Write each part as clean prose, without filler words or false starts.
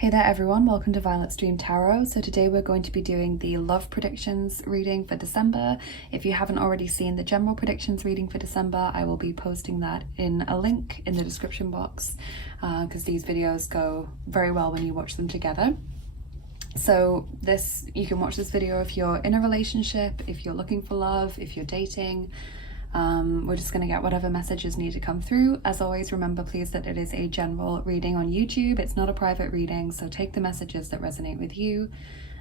Hey there everyone, welcome to Violet's Dream Tarot. So today we're going to be doing the love predictions reading for December. If you haven't already seen the general predictions reading for December, I will be posting that in a link in the description box because these videos go very well when you watch them together. So you can watch this video if you're in a relationship, if you're looking for love, if you're dating. We're just going to get whatever messages need to come through. As always, remember please that it is a general reading on YouTube. It's not a private reading, so take the messages that resonate with you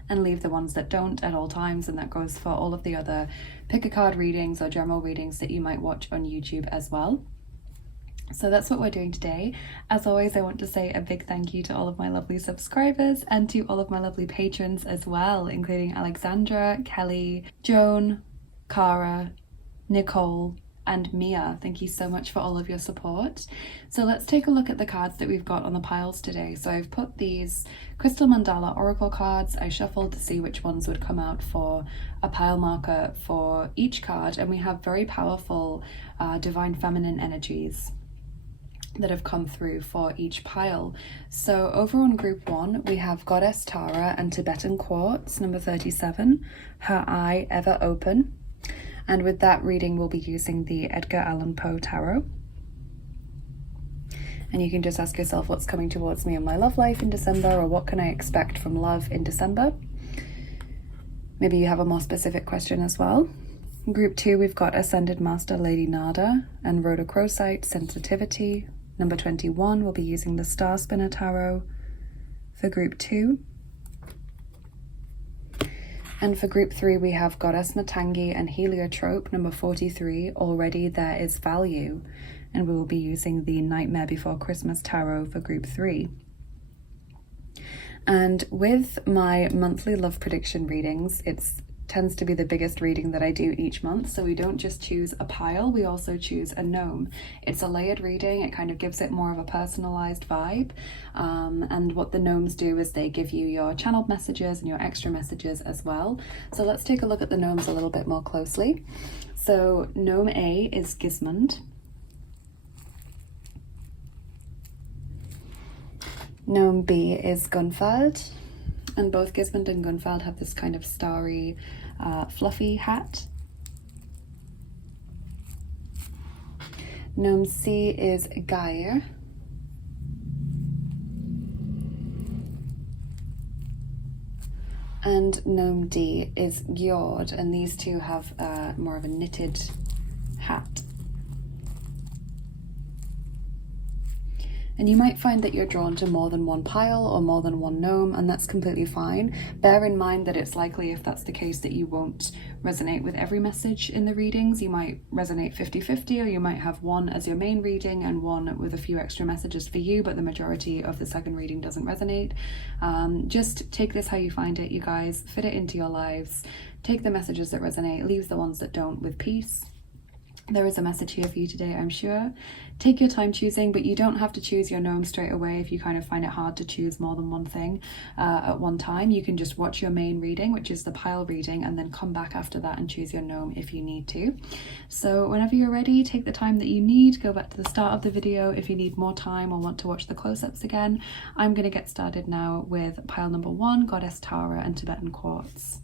and leave the ones that don't at all times, and that goes for all of the other pick a card readings or general readings that you might watch on YouTube as well. So that's what we're doing today. As always, I want to say a big thank you to all of my lovely subscribers and to all of my lovely patrons as well, including Alexandra, Kelly, Joan, Cara, Nicole and Mia. Thank you so much for all of your support. So let's take a look at the cards that we've got on the piles today. So I've put these Crystal Mandala Oracle cards. I shuffled to see which ones would come out for a pile marker for each card, and we have very powerful divine feminine energies that have come through for each pile. So over on group 1 we have Goddess Tara and Tibetan Quartz, number 37, Her Eye Ever Open. And with that reading, we'll be using the Edgar Allan Poe Tarot. And you can just ask yourself what's coming towards me in my love life in December, or what can I expect from love in December? Maybe you have a more specific question as well. In group 2, we've got Ascended Master Lady Nada and Rhodochrosite Sensitivity. Number 21, we'll be using the Star Spinner Tarot for group 2. And for group 3, we have Goddess Matangi and Heliotrope, number 43, Already There Is Value. And we will be using the Nightmare Before Christmas Tarot for group 3. And with my monthly love prediction readings, it tends to be the biggest reading that I do each month. So we don't just choose a pile, we also choose a gnome. It's a layered reading. It kind of gives it more of a personalized vibe. And what the gnomes do is they give you your channeled messages and your extra messages as well. So let's take a look at the gnomes a little bit more closely. So Gnome A is Gismund. Gnome B is Gunvald. And both Gismund and Gunvald have this kind of starry, fluffy hat. Gnome C is Geir. And Gnome D is Gjord, and these two have more of a knitted hat. And you might find that you're drawn to more than one pile or more than one gnome, and that's completely fine. Bear in mind that it's likely, if that's the case, that you won't resonate with every message in the readings. You might resonate 50-50, or you might have one as your main reading and one with a few extra messages for you, but the majority of the second reading doesn't resonate. Just take this how you find it, you guys. Fit it into your lives. Take the messages that resonate, leave the ones that don't with peace. There is a message here for you today, I'm sure. Take your time choosing, but you don't have to choose your gnome straight away if you kind of find it hard to choose more than one thing at one time. You can just watch your main reading, which is the pile reading, and then come back after that and choose your gnome if you need to. So whenever you're ready, take the time that you need. Go back to the start of the video if you need more time or want to watch the close-ups again. I'm going to get started now with pile number 1, Goddess Tara and Tibetan Quartz.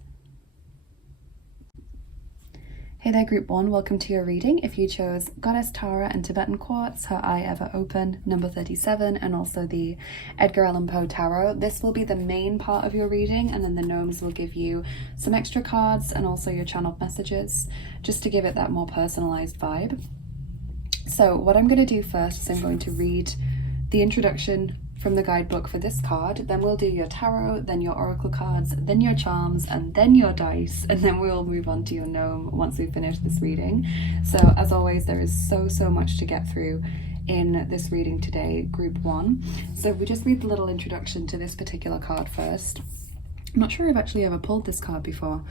Hey there group 1, welcome to your reading. If you chose Goddess Tara and Tibetan Quartz, Her Eye Ever Open, number 37, and also the Edgar Allan Poe Tarot, this will be the main part of your reading, and then the gnomes will give you some extra cards and also your channeled messages, just to give it that more personalized vibe. So what I'm going to do first is I'm going to read the introduction from the guidebook for this card, then we'll do your tarot, then your oracle cards, then your charms, and then your dice, and then we'll move on to your gnome once we've finished this reading. So as always, there is so much to get through in this reading today, group 1. So we just read the little introduction to this particular card first. I'm not sure I've actually ever pulled this card before.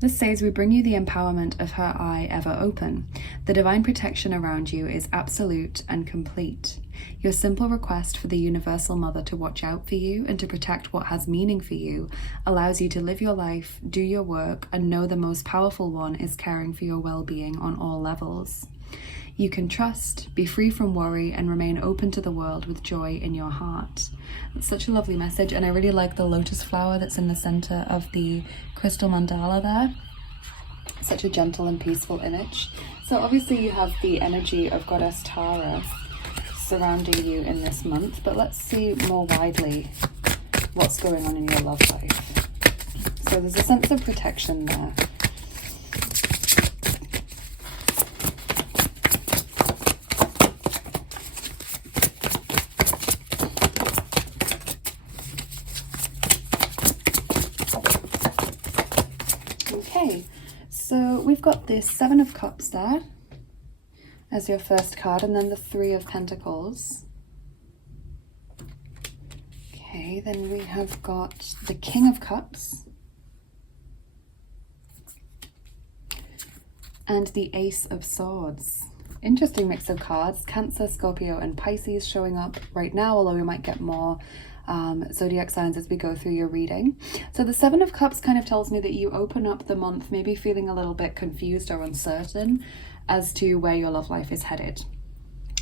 This says, we bring you the empowerment of Her Eye Ever Open. The divine protection around you is absolute and complete. Your simple request for the Universal Mother to watch out for you and to protect what has meaning for you allows you to live your life, do your work, and know the most powerful one is caring for your well-being on all levels. You can trust, be free from worry, and remain open to the world with joy in your heart. It's such a lovely message, and I really like the lotus flower that's in the center of the crystal mandala there. Such a gentle and peaceful image. So obviously you have the energy of Goddess Tara surrounding you in this month, but let's see more widely what's going on in your love life. So there's a sense of protection there. Okay, so we've got the Seven of Cups there as your first card, and then the Three of Pentacles. Okay, then we have got the King of Cups and the Ace of Swords. Interesting mix of cards. Cancer, Scorpio, and Pisces showing up right now, although we might get more zodiac signs as we go through your reading. So the Seven of Cups kind of tells me that you open up the month maybe feeling a little bit confused or uncertain as to where your love life is headed.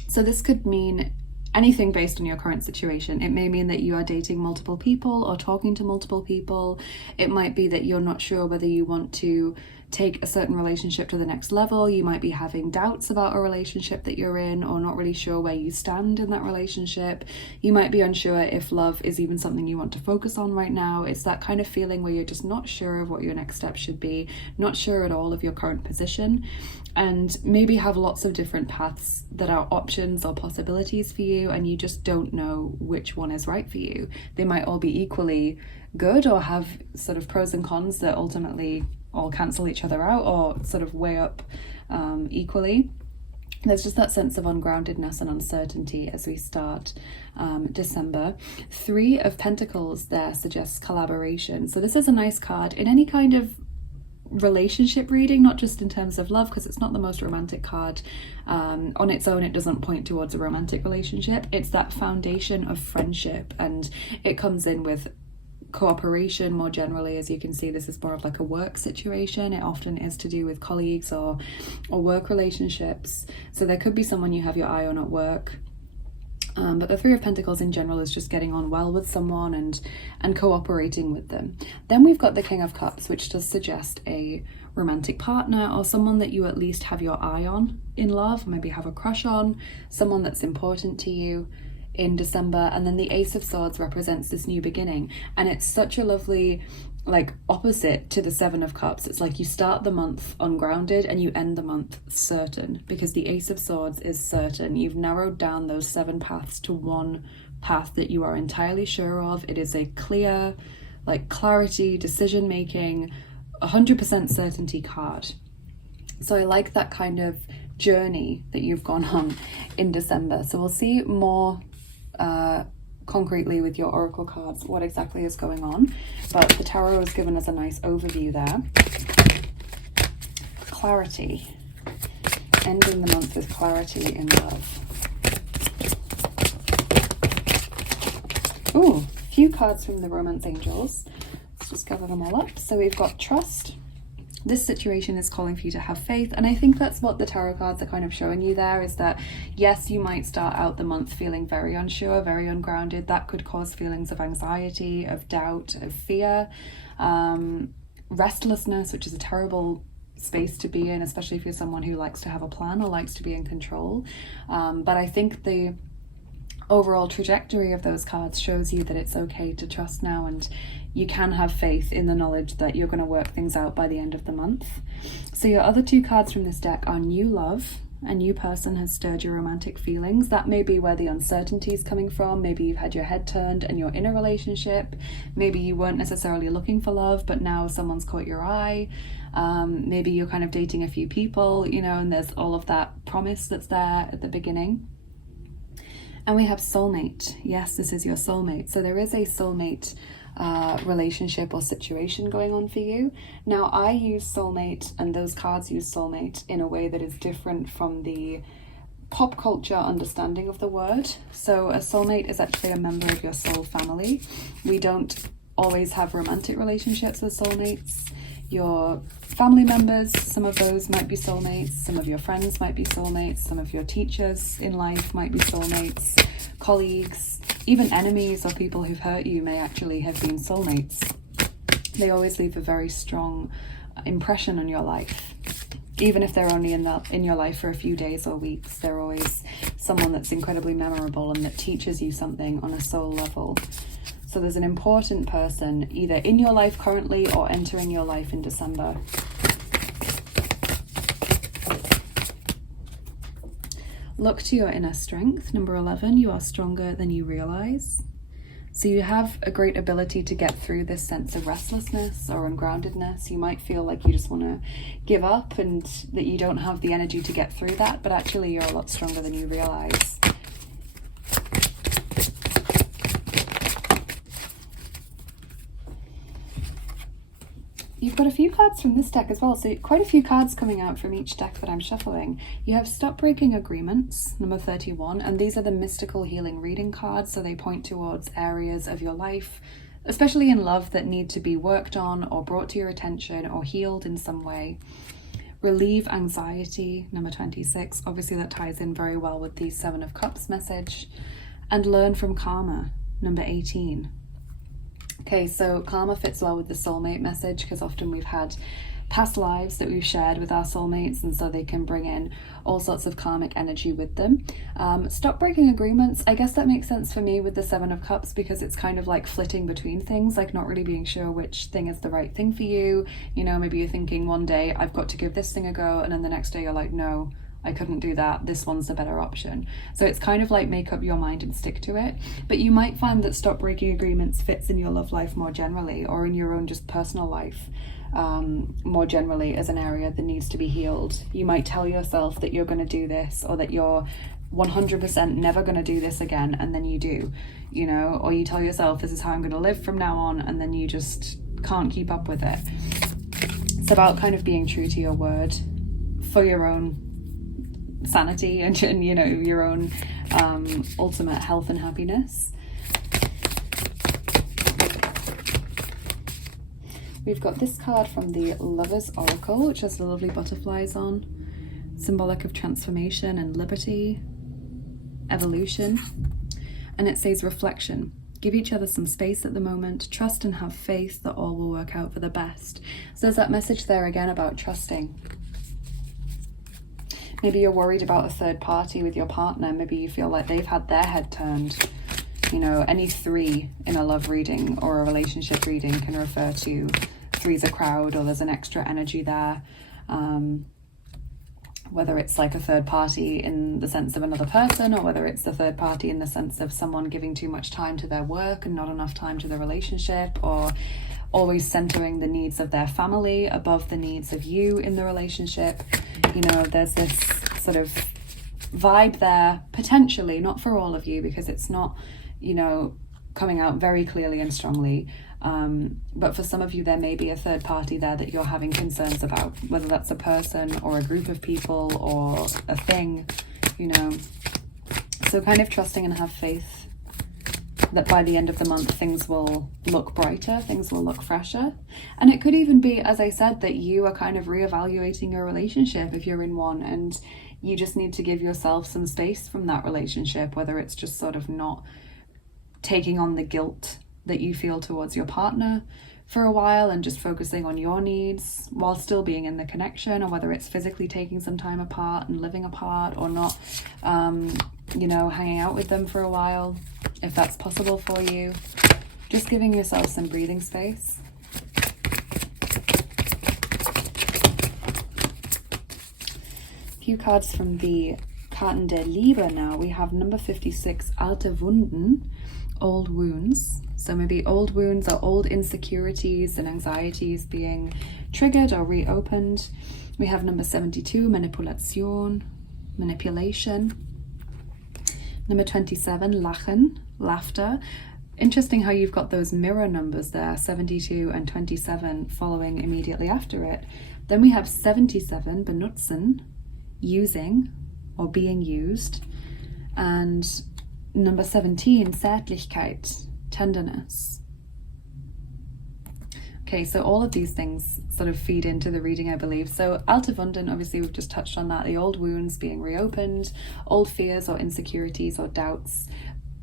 So this could mean anything based on your current situation. It may mean that you are dating multiple people or talking to multiple people. It might be that you're not sure whether you want to take a certain relationship to the next level. You might be having doubts about a relationship that you're in, or not really sure where you stand in that relationship. You might be unsure if love is even something you want to focus on right now. It's that kind of feeling where you're just not sure of what your next step should be, not sure at all of your current position, and maybe have lots of different paths that are options or possibilities for you, and you just don't know which one is right for you. They might all be equally good or have sort of pros and cons that ultimately all cancel each other out or sort of weigh up equally. There's just that sense of ungroundedness and uncertainty as we start December. Three of Pentacles there suggests collaboration. So this is a nice card in any kind of relationship reading, not just in terms of love, because it's not the most romantic card. On its own, it doesn't point towards a romantic relationship. It's that foundation of friendship, and it comes in with cooperation more generally. As you can see, this is more of like a work situation. It often is to do with colleagues or work relationships. So there could be someone you have your eye on at work. But the Three of Pentacles in general is just getting on well with someone and cooperating with them. Then we've got the King of Cups, which does suggest a romantic partner or someone that you at least have your eye on in love, maybe have a crush on, someone that's important to you in December. And then the Ace of Swords represents this new beginning, and it's such a lovely like opposite to the Seven of Cups. It's like you start the month ungrounded and you end the month certain, because the Ace of Swords is certain. You've narrowed down those 7 paths to one path that you are entirely sure of. It is a clear, like clarity, decision making, 100% certainty card. So I like that kind of journey that you've gone on in December. So we'll see more concretely with your oracle cards what exactly is going on, but the tarot has given us a nice overview there. Clarity, ending the month with clarity in love. Ooh, a few cards from the romance angels. Let's just gather them all up. So we've got trust. This situation is calling for you to have faith, and I think that's what the tarot cards are kind of showing you there, is that yes, you might start out the month feeling very unsure, very ungrounded. That could cause feelings of anxiety, of doubt, of fear, restlessness, which is a terrible space to be in, especially if you're someone who likes to have a plan or likes to be in control. But I think the overall trajectory of those cards shows you that it's okay to trust now, and you can have faith in the knowledge that you're going to work things out by the end of the month. So your other 2 cards from this deck are new love. A new person has stirred your romantic feelings. That may be where the uncertainty is coming from. Maybe you've had your head turned and you're in a relationship. Maybe you weren't necessarily looking for love, but now someone's caught your eye. Maybe you're kind of dating a few people, you know, and there's all of that promise that's there at the beginning. And we have soulmate. Yes, this is your soulmate. So there is a soulmate relationship or situation going on for you. Now, I use soulmate, and those cards use soulmate in a way that is different from the pop culture understanding of the word. So a soulmate is actually a member of your soul family. We don't always have romantic relationships with soulmates. your family members, some of those might be soulmates, some of your friends might be soulmates, some of your teachers in life might be soulmates, colleagues, even enemies or people who've hurt you may actually have been soulmates. They always leave a very strong impression on your life. Even if they're only in your life for a few days or weeks, they're always someone that's incredibly memorable and that teaches you something on a soul level. So there's an important person either in your life currently or entering your life in December. Look to your inner strength. Number 11, you are stronger than you realize. So you have a great ability to get through this sense of restlessness or ungroundedness. You might feel like you just want to give up and that you don't have the energy to get through that, but actually you're a lot stronger than you realize. You've got a few cards from this deck as well, so quite a few cards coming out from each deck that I'm shuffling. You have Stop Breaking Agreements, number 31, and these are the mystical healing reading cards, so they point towards areas of your life, especially in love, that need to be worked on or brought to your attention or healed in some way. Relieve Anxiety, number 26, obviously that ties in very well with the Seven of Cups message. And Learn from Karma, number 18. Okay, so karma fits well with the soulmate message because often we've had past lives that we've shared with our soulmates, and so they can bring in all sorts of karmic energy with them. Stop breaking agreements, I guess that makes sense for me with the Seven of Cups because it's kind of like flitting between things, like not really being sure which thing is the right thing for you. You know, maybe you're thinking one day I've got to give this thing a go, and then the next day you're like, no, I couldn't do that, this one's the better option. So it's kind of like make up your mind and stick to it. But you might find that Stop Breaking Agreements fits in your love life more generally, or in your own just personal life more generally as an area that needs to be healed. You might tell yourself that you're going to do this, or that you're 100% never going to do this again, and then you do, you know, or you tell yourself this is how I'm going to live from now on, and then you just can't keep up with it. It's about kind of being true to your word for your own sanity and you know, your own ultimate health and happiness. We've got this card from the Lover's Oracle, which has the lovely butterflies on, symbolic of transformation and liberty, evolution. And it says reflection. Give each other some space at the moment, trust and have faith that all will work out for the best. So there's that message there again about trusting. Maybe you're worried about a third party with your partner. Maybe you feel like they've had their head turned. You know, any three in a love reading or a relationship reading can refer to three's a crowd, or there's an extra energy there. Whether it's like a third party in the sense of another person, or whether it's the third party in the sense of someone giving too much time to their work and not enough time to the relationship, or always centering the needs of their family above the needs of you in the relationship. You know, there's this sort of vibe there, potentially, not for all of you because it's not, you know, coming out very clearly and strongly. But for some of you, there may be a third party there that you're having concerns about, whether that's a person or a group of people or a thing, you know. So kind of trusting and have faith that by the end of the month things will look brighter, things will look fresher. And it could even be, as I said, that you are kind of reevaluating your relationship if you're in one, and you just need to give yourself some space from that relationship, whether it's just sort of not taking on the guilt that you feel towards your partner for a while and just focusing on your needs while still being in the connection, or whether it's physically taking some time apart and living apart, or not, you know, hanging out with them for a while, if that's possible for you. Just giving yourself some breathing space. A few cards from the Karten der Liebe now. We have number 56, Alte Wunden, old wounds. So maybe old wounds or old insecurities and anxieties being triggered or reopened. We have number 72, Manipulation. Number 27, Lachen, laughter. Interesting how you've got those mirror numbers there, 72 and 27 following immediately after it. Then we have 77, Benutzen, using or being used. And number 17, Zärtlichkeit, tenderness. Okay, so all of these things sort of feed into the reading, I believe. So alte Wunden, obviously we've just touched on that, the old wounds being reopened, old fears or insecurities or doubts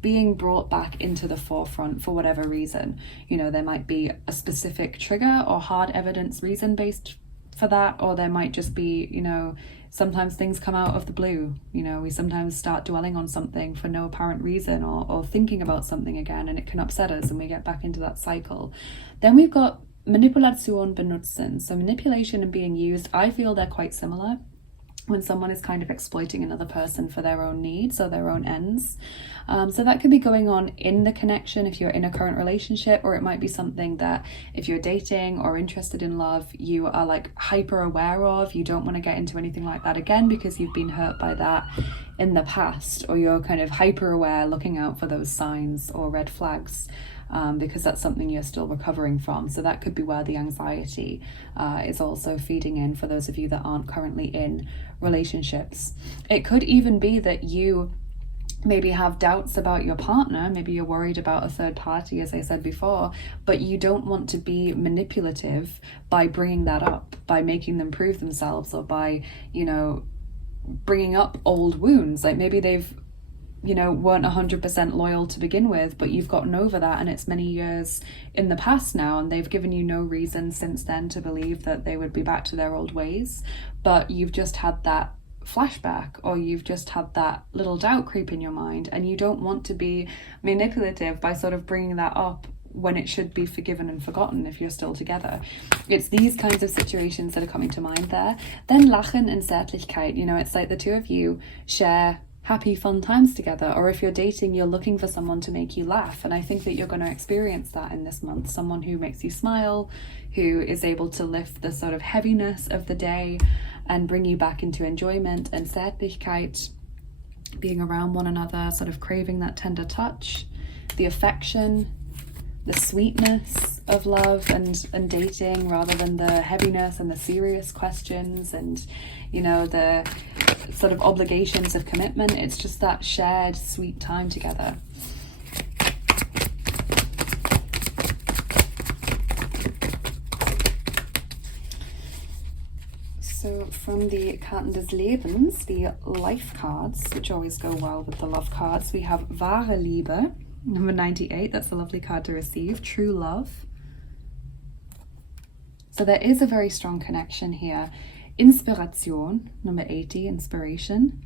being brought back into the forefront for whatever reason. You know, there might be a specific trigger or hard evidence reason based for that, or there might just be, you know, sometimes things come out of the blue. You know, we sometimes start dwelling on something for no apparent reason, or thinking about something again, and it can upset us and we get back into that cycle. Then we've got Manipulation benutzen. So manipulation and being used, I feel they're quite similar. When someone is kind of exploiting another person for their own needs or their own ends. So that could be going on in the connection if you're in a current relationship, or it might be something that if you're dating or interested in love, you are like hyper aware of. You don't want to get into anything like that again because you've been hurt by that in the past, or you're kind of hyper aware, looking out for those signs or red flags. Because that's something you're still recovering from. So that could be where the anxiety is also feeding in for those of you that aren't currently in relationships. It could even be that you maybe have doubts about your partner. Maybe you're worried about a third party, as I said before, but you don't want to be manipulative by bringing that up, by making them prove themselves, or by, you know, bringing up old wounds. Like maybe they've, you know, weren't 100% loyal to begin with, but you've gotten over that and it's many years in the past now, and they've given you no reason since then to believe that they would be back to their old ways. But you've just had that flashback, or you've just had that little doubt creep in your mind, and you don't want to be manipulative by sort of bringing that up when it should be forgiven and forgotten if you're still together. It's these kinds of situations that are coming to mind there. Then Lachen and Zärtlichkeit, you know, it's like the two of you share happy, fun times together, or if you're dating, you're looking for someone to make you laugh. And I think that you're going to experience that in this month. Someone who makes you smile, who is able to lift the sort of heaviness of the day and bring you back into enjoyment and Zärtlichkeit, being around one another, sort of craving that tender touch, the affection, the sweetness of love and dating, rather than the heaviness and the serious questions and, you know, the sort of obligations of commitment. It's just that shared sweet time together. So from the Karten des Lebens, the life cards, which always go well with the love cards, we have wahre Liebe, number 98. That's a lovely card to receive. True love. So there is a very strong connection here. Inspiration, number 80, inspiration.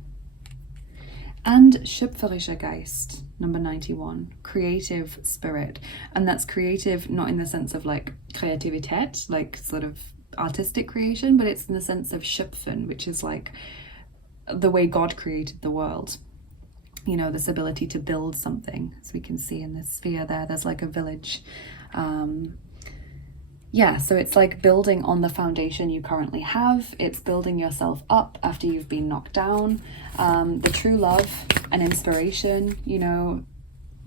And schöpferischer Geist, number 91, creative spirit. And that's creative not in the sense of like Kreativität, like sort of artistic creation, but it's in the sense of schöpfen, which is like the way God created the world. You know, this ability to build something. As we can see in this sphere there's like a village. Yeah, so it's like building on the foundation you currently have. It's building yourself up after you've been knocked down. The true love and inspiration, you know,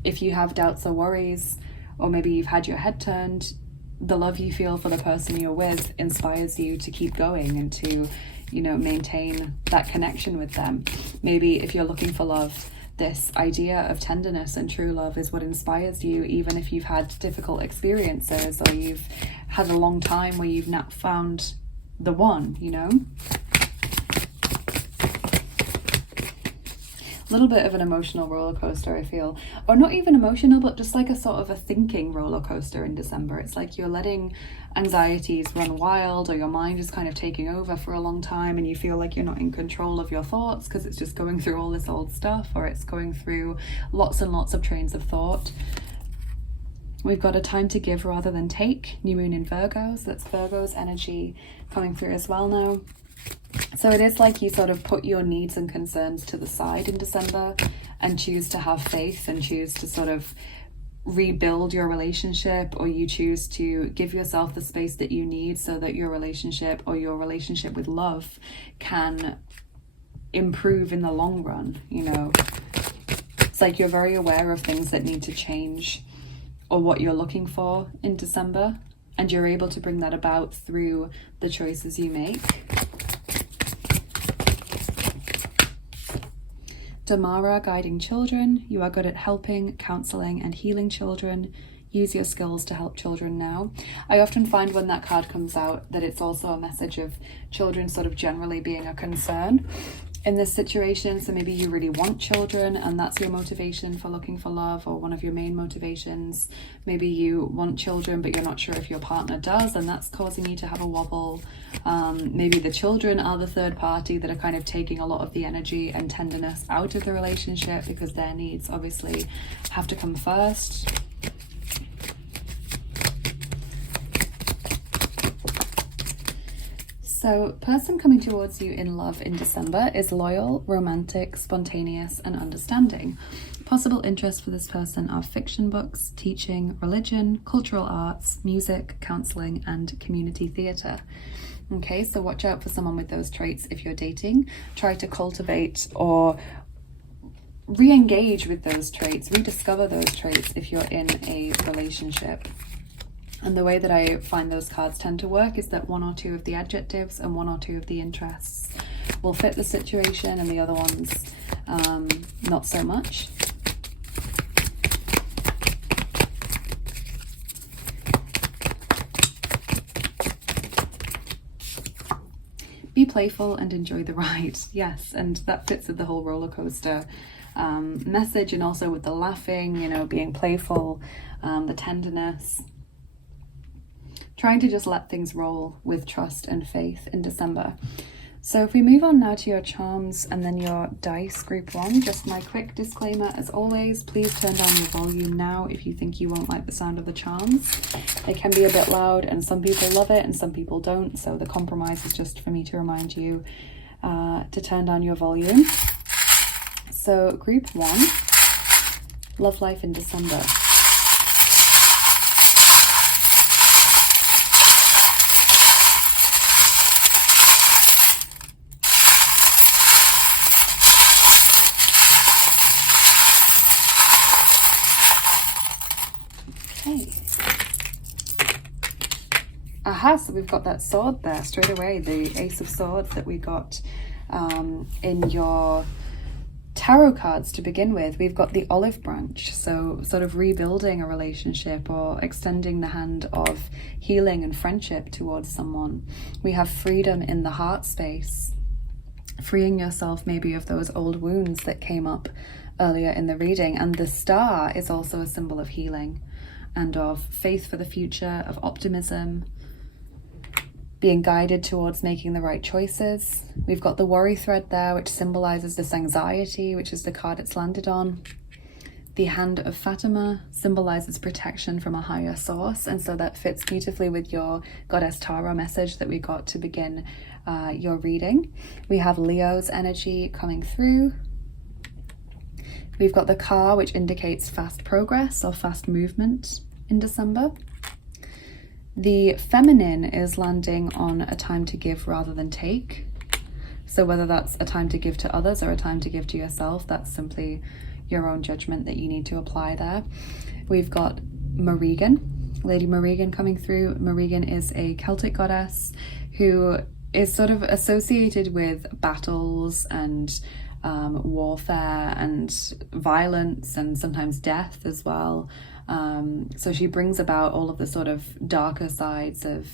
if you have doubts or worries, or maybe you've had your head turned, the love you feel for the person you're with inspires you to keep going and to, you know, maintain that connection with them. Maybe if you're looking for love, this idea of tenderness and true love is what inspires you, even if you've had difficult experiences or you've had a long time where you've not found the one, you know? A little bit of an emotional roller coaster, I feel. Or not even emotional, but just like a sort of a thinking roller coaster in December. It's like you're letting anxieties run wild, or your mind is kind of taking over for a long time and you feel like you're not in control of your thoughts because it's just going through all this old stuff, or it's going through lots and lots of trains of thought. We've got a time to give rather than take. New moon in Virgo, so that's Virgo's energy coming through as well now. So it is like you sort of put your needs and concerns to the side in December and choose to have faith and choose to sort of rebuild your relationship, or you choose to give yourself the space that you need so that your relationship or your relationship with love can improve in the long run, you know. It's like you're very aware of things that need to change or what you're looking for in December, and you're able to bring that about through the choices you make. Damara, guiding children. You are good at helping, counseling and healing children. use your skills to help children now. I often find when that card comes out that it's also a message of children sort of generally being a concern in this situation. So maybe you really want children and that's your motivation for looking for love, or one of your main motivations. Maybe you want children but you're not sure if your partner does, and that's causing you to have a wobble. Maybe the children are the third party that are kind of taking a lot of the energy and tenderness out of the relationship, because their needs obviously have to come first. So, person coming towards you in love in December is loyal, romantic, spontaneous, and understanding. Possible interests for this person are fiction books, teaching, religion, cultural arts, music, counselling, and community theatre. Okay, so watch out for someone with those traits if you're dating. Try to cultivate or re-engage with those traits, rediscover those traits if you're in a relationship. And the way that I find those cards tend to work is that one or two of the adjectives and one or two of the interests will fit the situation, and the other ones not so much. Be playful and enjoy the ride. Yes, and that fits with the whole roller coaster message, and also with the laughing, you know, being playful, the tenderness. Trying to just let things roll with trust and faith in December. So if we move on now to your charms and then your dice, group 1, just my quick disclaimer as always, please turn down your volume now if you think you won't like the sound of the charms. They can be a bit loud and some people love it and some people don't, so the compromise is just for me to remind you to turn down your volume. So group 1, love life in December. Aha, so we've got that sword there straight away, the Ace of Swords that we got in your tarot cards to begin with. We've got the olive branch, so sort of rebuilding a relationship or extending the hand of healing and friendship towards someone. We have freedom in the heart space, freeing yourself maybe of those old wounds that came up earlier in the reading. And the star is also a symbol of healing and of faith for the future, of optimism, being guided towards making the right choices. We've got the worry thread there, which symbolizes this anxiety, which is the card it's landed on. The hand of Fatima symbolizes protection from a higher source, and so that fits beautifully with your goddess Taро message that we got to begin your reading. We have Leo's energy coming through. We've got the car, which indicates fast progress or fast movement in December. The feminine is landing on a time to give rather than take. So whether that's a time to give to others or a time to give to yourself, that's simply your own judgment that you need to apply there. We've got Morrigan, Lady Morrigan coming through. Morrigan is a Celtic goddess who is sort of associated with battles and warfare and violence and sometimes death as well. So she brings about all of the sort of darker sides of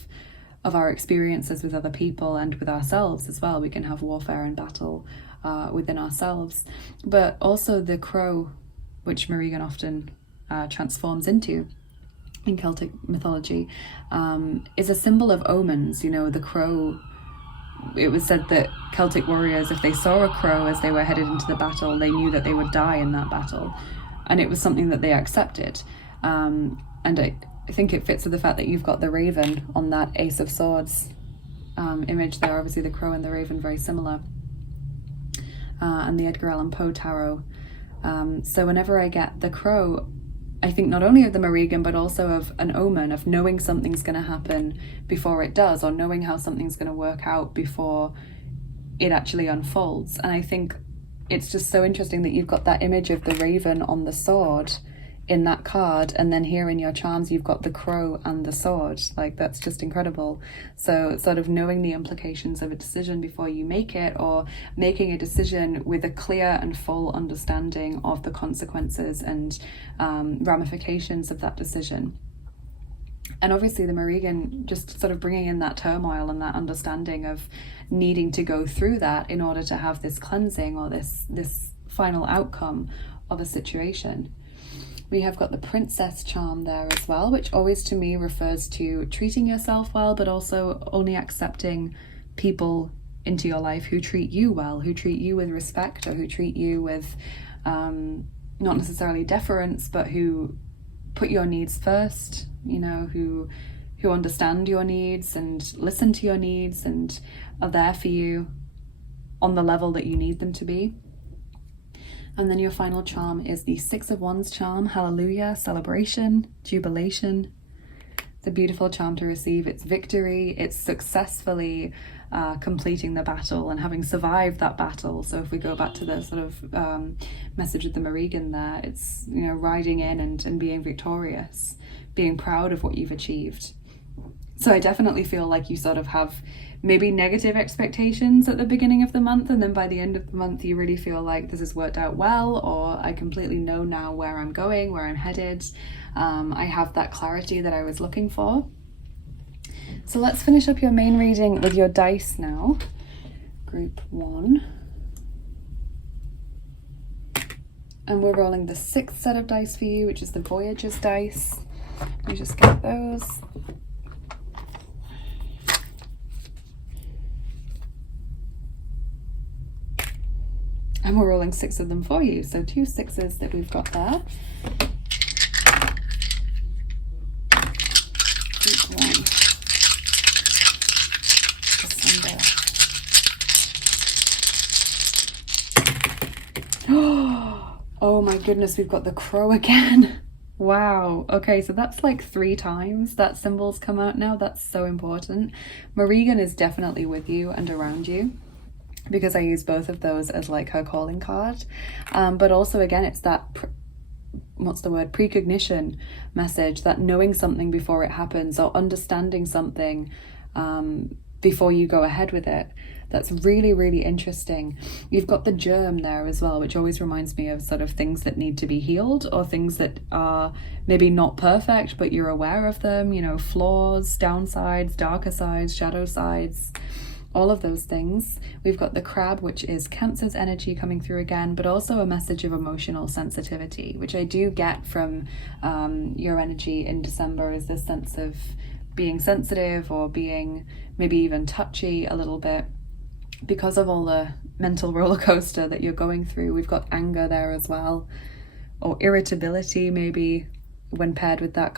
our experiences with other people and with ourselves as well. We can have warfare and battle within ourselves, but also the crow, which Morrigan often transforms into in Celtic mythology, is a symbol of omens. You know, the crow, it was said that Celtic warriors, if they saw a crow as they were headed into the battle, they knew that they would die in that battle, and it was something that they accepted. And I think it fits with the fact that you've got the raven on that Ace of Swords image there. Obviously the crow and the raven very similar, and the Edgar Allan Poe tarot. So whenever I get the crow, I think not only of the Morrigan but also of an omen, of knowing something's going to happen before it does, or knowing how something's going to work out before it actually unfolds. And I think it's just so interesting that you've got that image of the raven on the sword in that card, and then here in your charms you've got the crow and the sword. Like, that's just incredible. So sort of knowing the implications of a decision before you make it, or making a decision with a clear and full understanding of the consequences and ramifications of that decision. And obviously the Morrigan just sort of bringing in that turmoil and that understanding of needing to go through that in order to have this cleansing or this final outcome of a situation. We have got the princess charm there as well, which always to me refers to treating yourself well, but also only accepting people into your life who treat you well, who treat you with respect, or who treat you with not necessarily deference, but who put your needs first, you know, who understand your needs and listen to your needs and are there for you on the level that you need them to be. And then your final charm is the Six of Wands charm, hallelujah, celebration, jubilation. It's a beautiful charm to receive. It's victory. It's successfully completing the battle and having survived that battle. So if we go back to the sort of message of the Morrigan there, it's, you know, riding in and being victorious, being proud of what you've achieved. So I definitely feel like you sort of have maybe negative expectations at the beginning of the month, and then by the end of the month you really feel like this has worked out well, or I completely know now where I'm going, where I'm headed. I have that clarity that I was looking for. So let's finish up your main reading with your dice now. Group 1. And we're rolling the 6th set of dice for you, which is the Voyagers dice. Let me just get those. And we're rolling 6 of them for you. So 2 6s that we've got there. Group 1. December. Oh my goodness, we've got the crow again. Wow. Okay, so that's like 3 times that symbol's come out now. That's so important. Morrigan is definitely with you and around you, because I use both of those as like her calling card. But also, again, it's that, precognition message, that knowing something before it happens, or understanding something before you go ahead with it. That's really, really interesting. You've got the germ there as well, which always reminds me of sort of things that need to be healed, or things that are maybe not perfect, but you're aware of them, you know, flaws, downsides, darker sides, shadow sides, all of those things. We've got the crab, which is Cancer's energy coming through again, but also a message of emotional sensitivity, which I do get from your energy in December, is this sense of being sensitive, or being maybe even touchy a little bit, because of all the mental roller coaster that you're going through. We've got anger there as well, or irritability maybe, when paired with that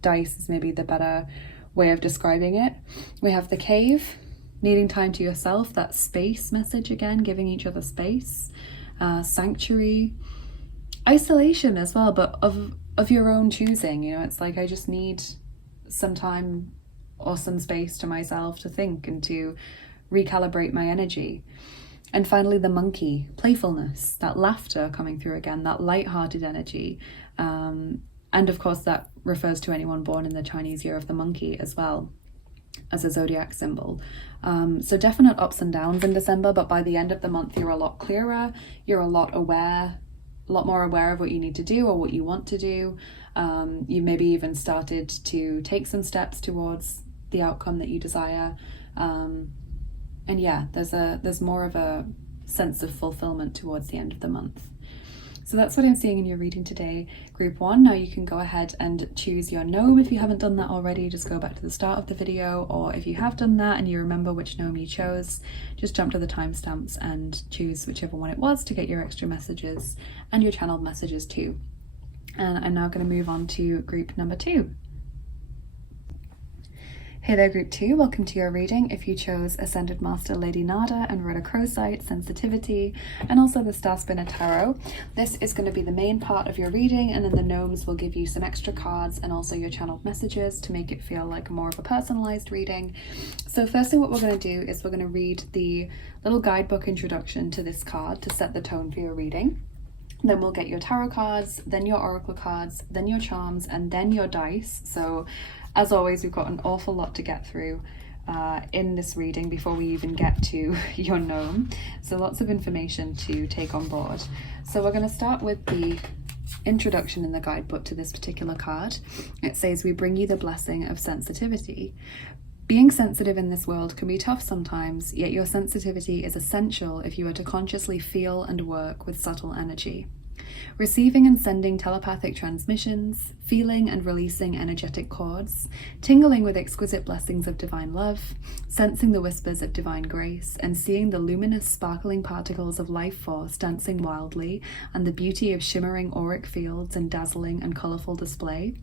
dice is maybe the better way of describing it. We have the cave, needing time to yourself, that space message again, giving each other space. Sanctuary, isolation as well, but of your own choosing, you know, it's like I just need some time or some space to myself to think and to recalibrate my energy. And finally, the monkey, playfulness, that laughter coming through again, that light-hearted energy. And of course that refers to anyone born in the Chinese year of the monkey as well, as a zodiac symbol. So definite ups and downs in December, but by the end of the month you're a lot clearer, you're a lot more aware of what you need to do or what you want to do. You maybe even started to take some steps towards the outcome that you desire. And yeah, there's more of a sense of fulfillment towards the end of the month. So that's what I'm seeing in your reading today, Group 1. Now you can go ahead and choose your gnome if you haven't done that already. Just go back to the start of the video, or if you have done that and you remember which gnome you chose, just jump to the timestamps and choose whichever one it was to get your extra messages and your channeled messages too. And I'm now going to move on to group number 2. Hey there, Group 2, welcome to your reading. If you chose Ascended Master Lady Nada and Rhoda Crowsight, Sensitivity, and also the Star Spinner Tarot, this is going to be the main part of your reading, and then the gnomes will give you some extra cards and also your channeled messages to make it feel like more of a personalized reading. So firstly, what we're going to do is we're going to read the little guidebook introduction to this card to set the tone for your reading. Then we'll get your tarot cards, then your oracle cards, then your charms, and then your dice. So as always, we've got an awful lot to get through in this reading before we even get to your gnome. So lots of information to take on board. So we're going to start with the introduction in the guidebook to this particular card. It says, we bring you the blessing of sensitivity. Being sensitive in this world can be tough sometimes, yet your sensitivity is essential if you are to consciously feel and work with subtle energy. Receiving and sending telepathic transmissions, feeling and releasing energetic chords, tingling with exquisite blessings of divine love, sensing the whispers of divine grace, and seeing the luminous sparkling particles of life force dancing wildly, and the beauty of shimmering auric fields and dazzling and colourful display.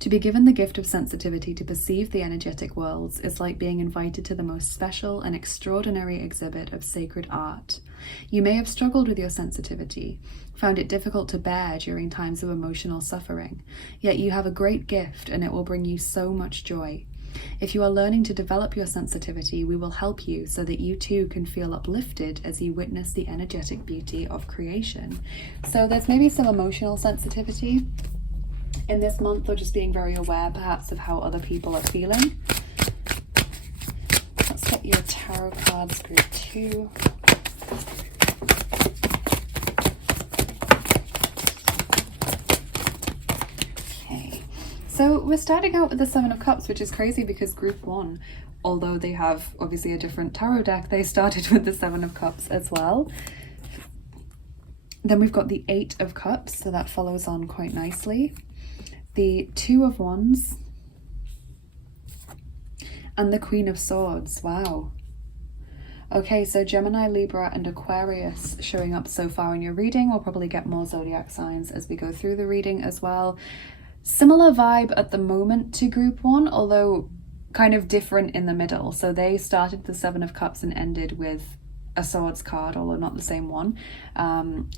To be given the gift of sensitivity to perceive the energetic worlds is like being invited to the most special and extraordinary exhibit of sacred art. You may have struggled with your sensitivity, found it difficult to bear during times of emotional suffering, yet you have a great gift and it will bring you so much joy. If you are learning to develop your sensitivity, we will help you so that you too can feel uplifted as you witness the energetic beauty of creation. So there's maybe some emotional sensitivity in this month, or just being very aware perhaps of how other people are feeling. Let's get your tarot cards, group 2. Okay, so we're starting out with the Seven of Cups, which is crazy because group 1, although they have obviously a different tarot deck, they started with the Seven of Cups as well. Then we've got the Eight of Cups, so that follows on quite nicely. The Two of Wands, and the Queen of Swords. Wow. Okay, so Gemini, Libra, and Aquarius showing up so far in your reading. We'll probably get more zodiac signs as we go through the reading as well. Similar vibe at the moment to group 1, although kind of different in the middle. So they started the Seven of Cups and ended with a Swords card, although not the same one,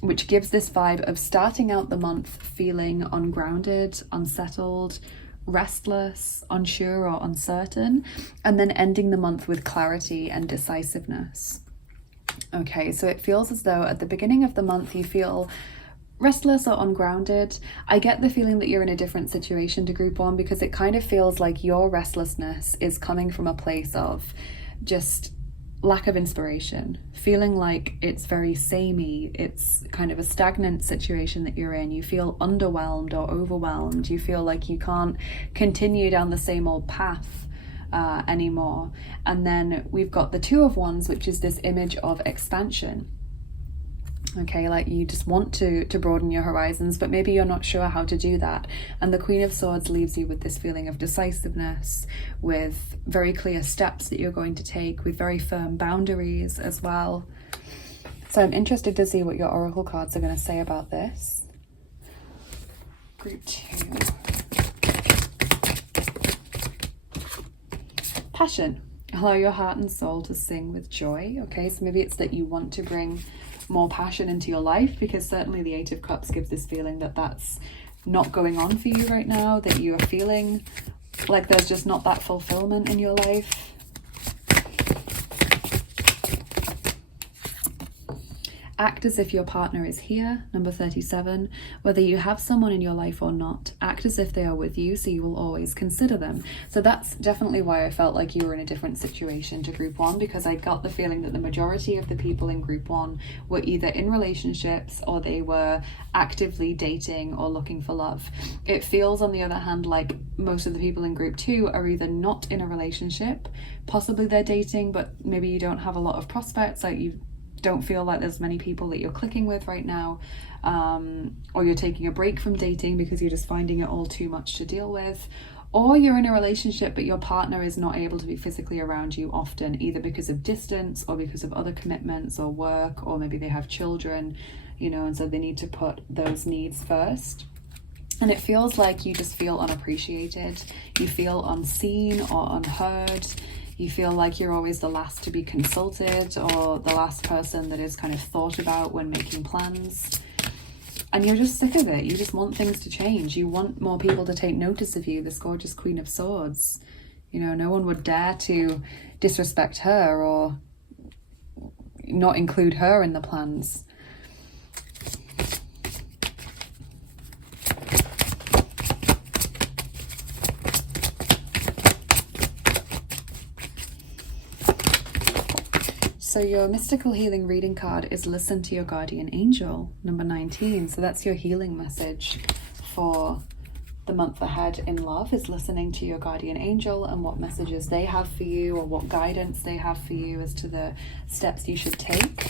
which gives this vibe of starting out the month feeling ungrounded, unsettled, restless, unsure or uncertain, and then ending the month with clarity and decisiveness. Okay, so it feels as though at the beginning of the month you feel restless or ungrounded. I get the feeling that you're in a different situation to group 1 because it kind of feels like your restlessness is coming from a place of just lack of inspiration, feeling like it's very samey, it's kind of a stagnant situation that you're in. You feel underwhelmed or overwhelmed. You feel like you can't continue down the same old path anymore. And then we've got the Two of Wands, which is this image of expansion. Okay, like you just want to broaden your horizons, but maybe you're not sure how to do that. And the Queen of Swords leaves you with this feeling of decisiveness, with very clear steps that you're going to take, with very firm boundaries as well. So I'm interested to see what your oracle cards are going to say about this. Group 2. Passion. Allow your heart and soul to sing with joy. Okay, so maybe it's that you want to bring more passion into your life, because certainly the Eight of Cups gives this feeling that that's not going on for you right now, that you are feeling like there's just not that fulfillment in your life. Act as if your partner is here, number 37. Whether you have someone in your life or not, act as if they are with you, so you will always consider them. So that's definitely why I felt like you were in a different situation to group 1, because I got the feeling that the majority of the people in group 1 were either in relationships or they were actively dating or looking for love. It feels, on the other hand, like most of the people in group 2 are either not in a relationship, possibly they're dating, but maybe you don't have a lot of prospects, like you don't feel like there's many people that you're clicking with right now, or you're taking a break from dating because you're just finding it all too much to deal with, or you're in a relationship but your partner is not able to be physically around you often, either because of distance or because of other commitments or work, or maybe they have children, you know, and so they need to put those needs first. And it feels like you just feel unappreciated, you feel unseen or unheard. You feel like you're always the last to be consulted, or the last person that is kind of thought about when making plans. And you're just sick of it. You just want things to change. You want more people to take notice of you, this gorgeous Queen of Swords. You know, no one would dare to disrespect her or not include her in the plans. So your mystical healing reading card is listen to your guardian angel, number 19. So that's your healing message for the month ahead in love, is listening to your guardian angel and what messages they have for you, or what guidance they have for you as to the steps you should take.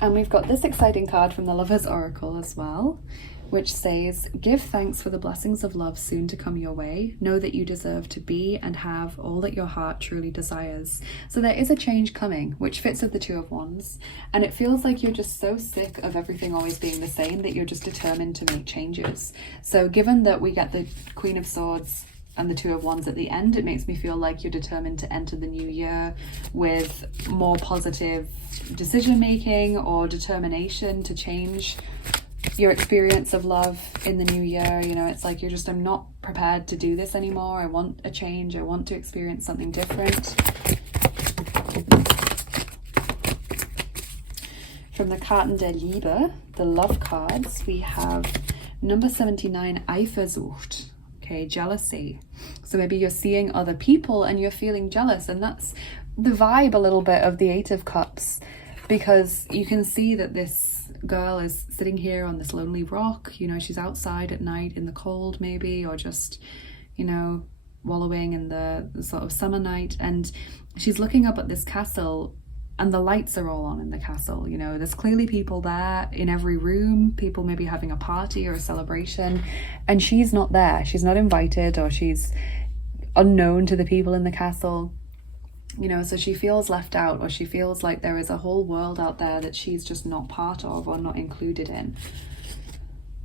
And we've got this exciting card from the Lover's Oracle as well, which says, give thanks for the blessings of love soon to come your way. Know that you deserve to be and have all that your heart truly desires. So there is a change coming, which fits with the Two of Wands. And it feels like you're just so sick of everything always being the same that you're just determined to make changes. So given that we get the Queen of Swords and the Two of Wands at the end, it makes me feel like you're determined to enter the new year with more positive decision making or determination to change your experience of love in the new year. You know, it's like you're just, I'm not prepared to do this anymore. I want a change. I want to experience something different. From the Karten der Liebe, the love cards, we have number 79, Eifersucht. Okay, jealousy. So maybe you're seeing other people and you're feeling jealous, and that's the vibe a little bit of the Eight of Cups, because you can see that this girl is sitting here on this lonely rock. You know, she's outside at night in the cold maybe, or just, you know, wallowing in the sort of summer night, and she's looking up at this castle and the lights are all on in the castle. You know, there's clearly people there in every room, people maybe having a party or a celebration, and she's not there. She's not invited, or she's unknown to the people in the castle. You know, so she feels left out, or she feels like there is a whole world out there that she's just not part of or not included in.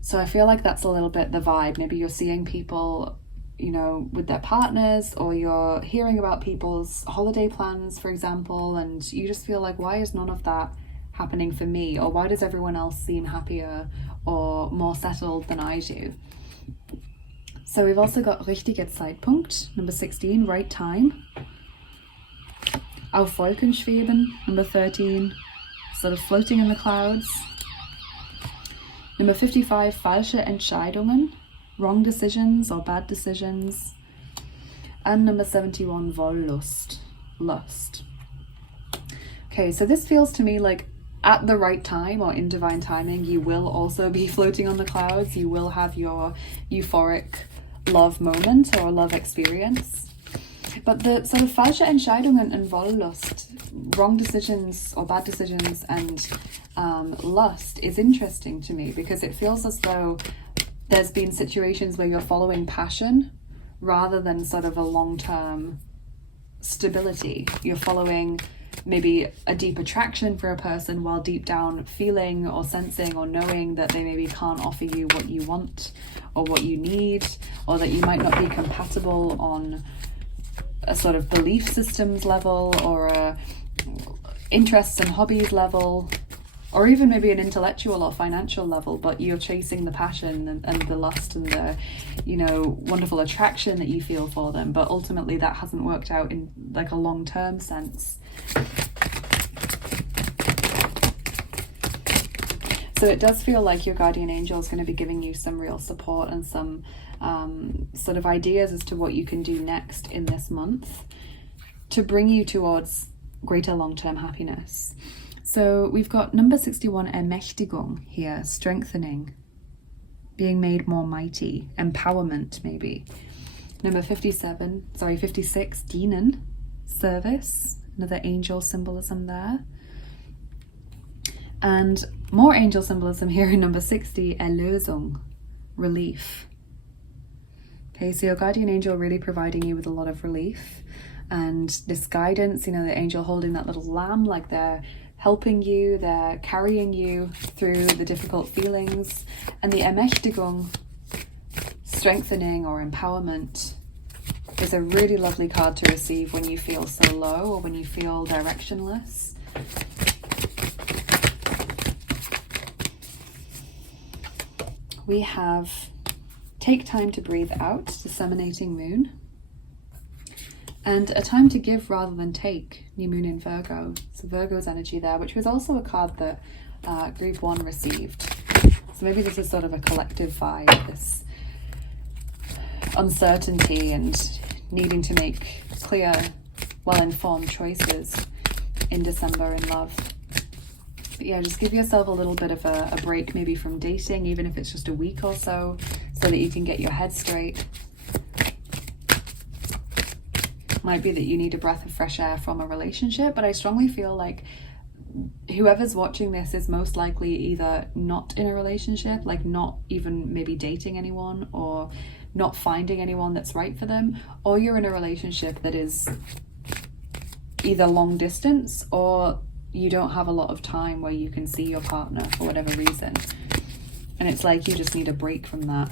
So I feel like that's a little bit the vibe. Maybe you're seeing people, you know, with their partners, or you're hearing about people's holiday plans, for example, and you just feel like, why is none of that happening for me? Or why does everyone else seem happier or more settled than I do? So we've also got richtiger Zeitpunkt, number 16, right time. Auf Wolken schweben, number 13, sort of floating in the clouds. Number 55, falsche Entscheidungen, wrong decisions or bad decisions. And number 71, Wollust, lust. Okay, so this feels to me like at the right time, or in divine timing, you will also be floating on the clouds. You will have your euphoric love moment or love experience. But the sort of falsche Entscheidungen and Wollust, wrong decisions or bad decisions, and lust is interesting to me, because it feels as though there's been situations where you're following passion rather than sort of a long-term stability. You're following maybe a deep attraction for a person, while deep down feeling or sensing or knowing that they maybe can't offer you what you want or what you need, or that you might not be compatible on a sort of belief systems level, or a interests and hobbies level, or even maybe an intellectual or financial level, but you're chasing the passion and the lust and the, you know, wonderful attraction that you feel for them, but ultimately that hasn't worked out in like a long-term sense. So it does feel like your guardian angel is going to be giving you some real support and some sort of ideas as to what you can do next in this month to bring you towards greater long-term happiness. So we've got number 61, Ermächtigung here, strengthening, being made more mighty, empowerment maybe. Number 56, Dienen, service, another angel symbolism there. And more angel symbolism here in number 60, Erlösung, relief. Okay, so your guardian angel really providing you with a lot of relief and this guidance, you know, the angel holding that little lamb, like they're helping you, they're carrying you through the difficult feelings. And the Ermächtigung, strengthening or empowerment, is a really lovely card to receive when you feel so low or when you feel directionless. We have take time to breathe out, disseminating moon, and a time to give rather than take, new moon in Virgo. So Virgo's energy there, which was also a card that group 1 received. So maybe this is sort of a collective vibe, this uncertainty and needing to make clear well-informed choices in December in love. But yeah, just give yourself a little bit of a break maybe from dating, even if it's just a week or so that you can get your head straight. Might be that you need a breath of fresh air from a relationship, but I strongly feel like whoever's watching this is most likely either not in a relationship, like not even maybe dating anyone or not finding anyone that's right for them, or you're in a relationship that is either long distance or you don't have a lot of time where you can see your partner for whatever reason. And it's like you just need a break from that.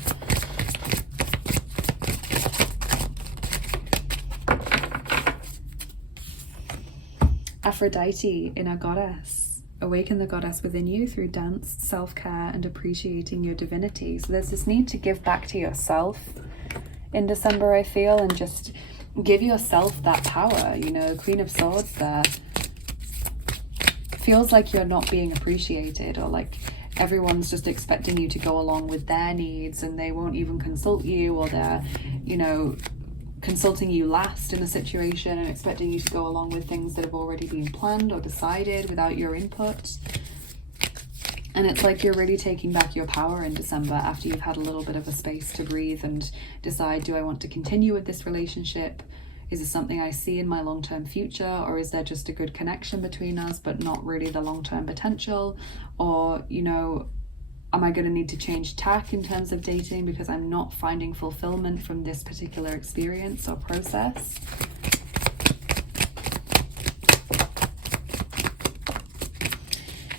Aphrodite, inner goddess. Awaken the goddess within you through dance, self-care, and appreciating your divinity. So there's this need to give back to yourself in December, I feel, and just give yourself that power. You know, Queen of Swords there. Feels like you're not being appreciated, or like everyone's just expecting you to go along with their needs and they won't even consult you, or they're, you know, consulting you last in the situation and expecting you to go along with things that have already been planned or decided without your input. And it's like you're really taking back your power in December after you've had a little bit of a space to breathe and decide, do I want to continue with this relationship? Is this something I see in my long-term future, or is there just a good connection between us but not really the long-term potential? Or, you know, am I going to need to change tack in terms of dating because I'm not finding fulfillment from this particular experience or process?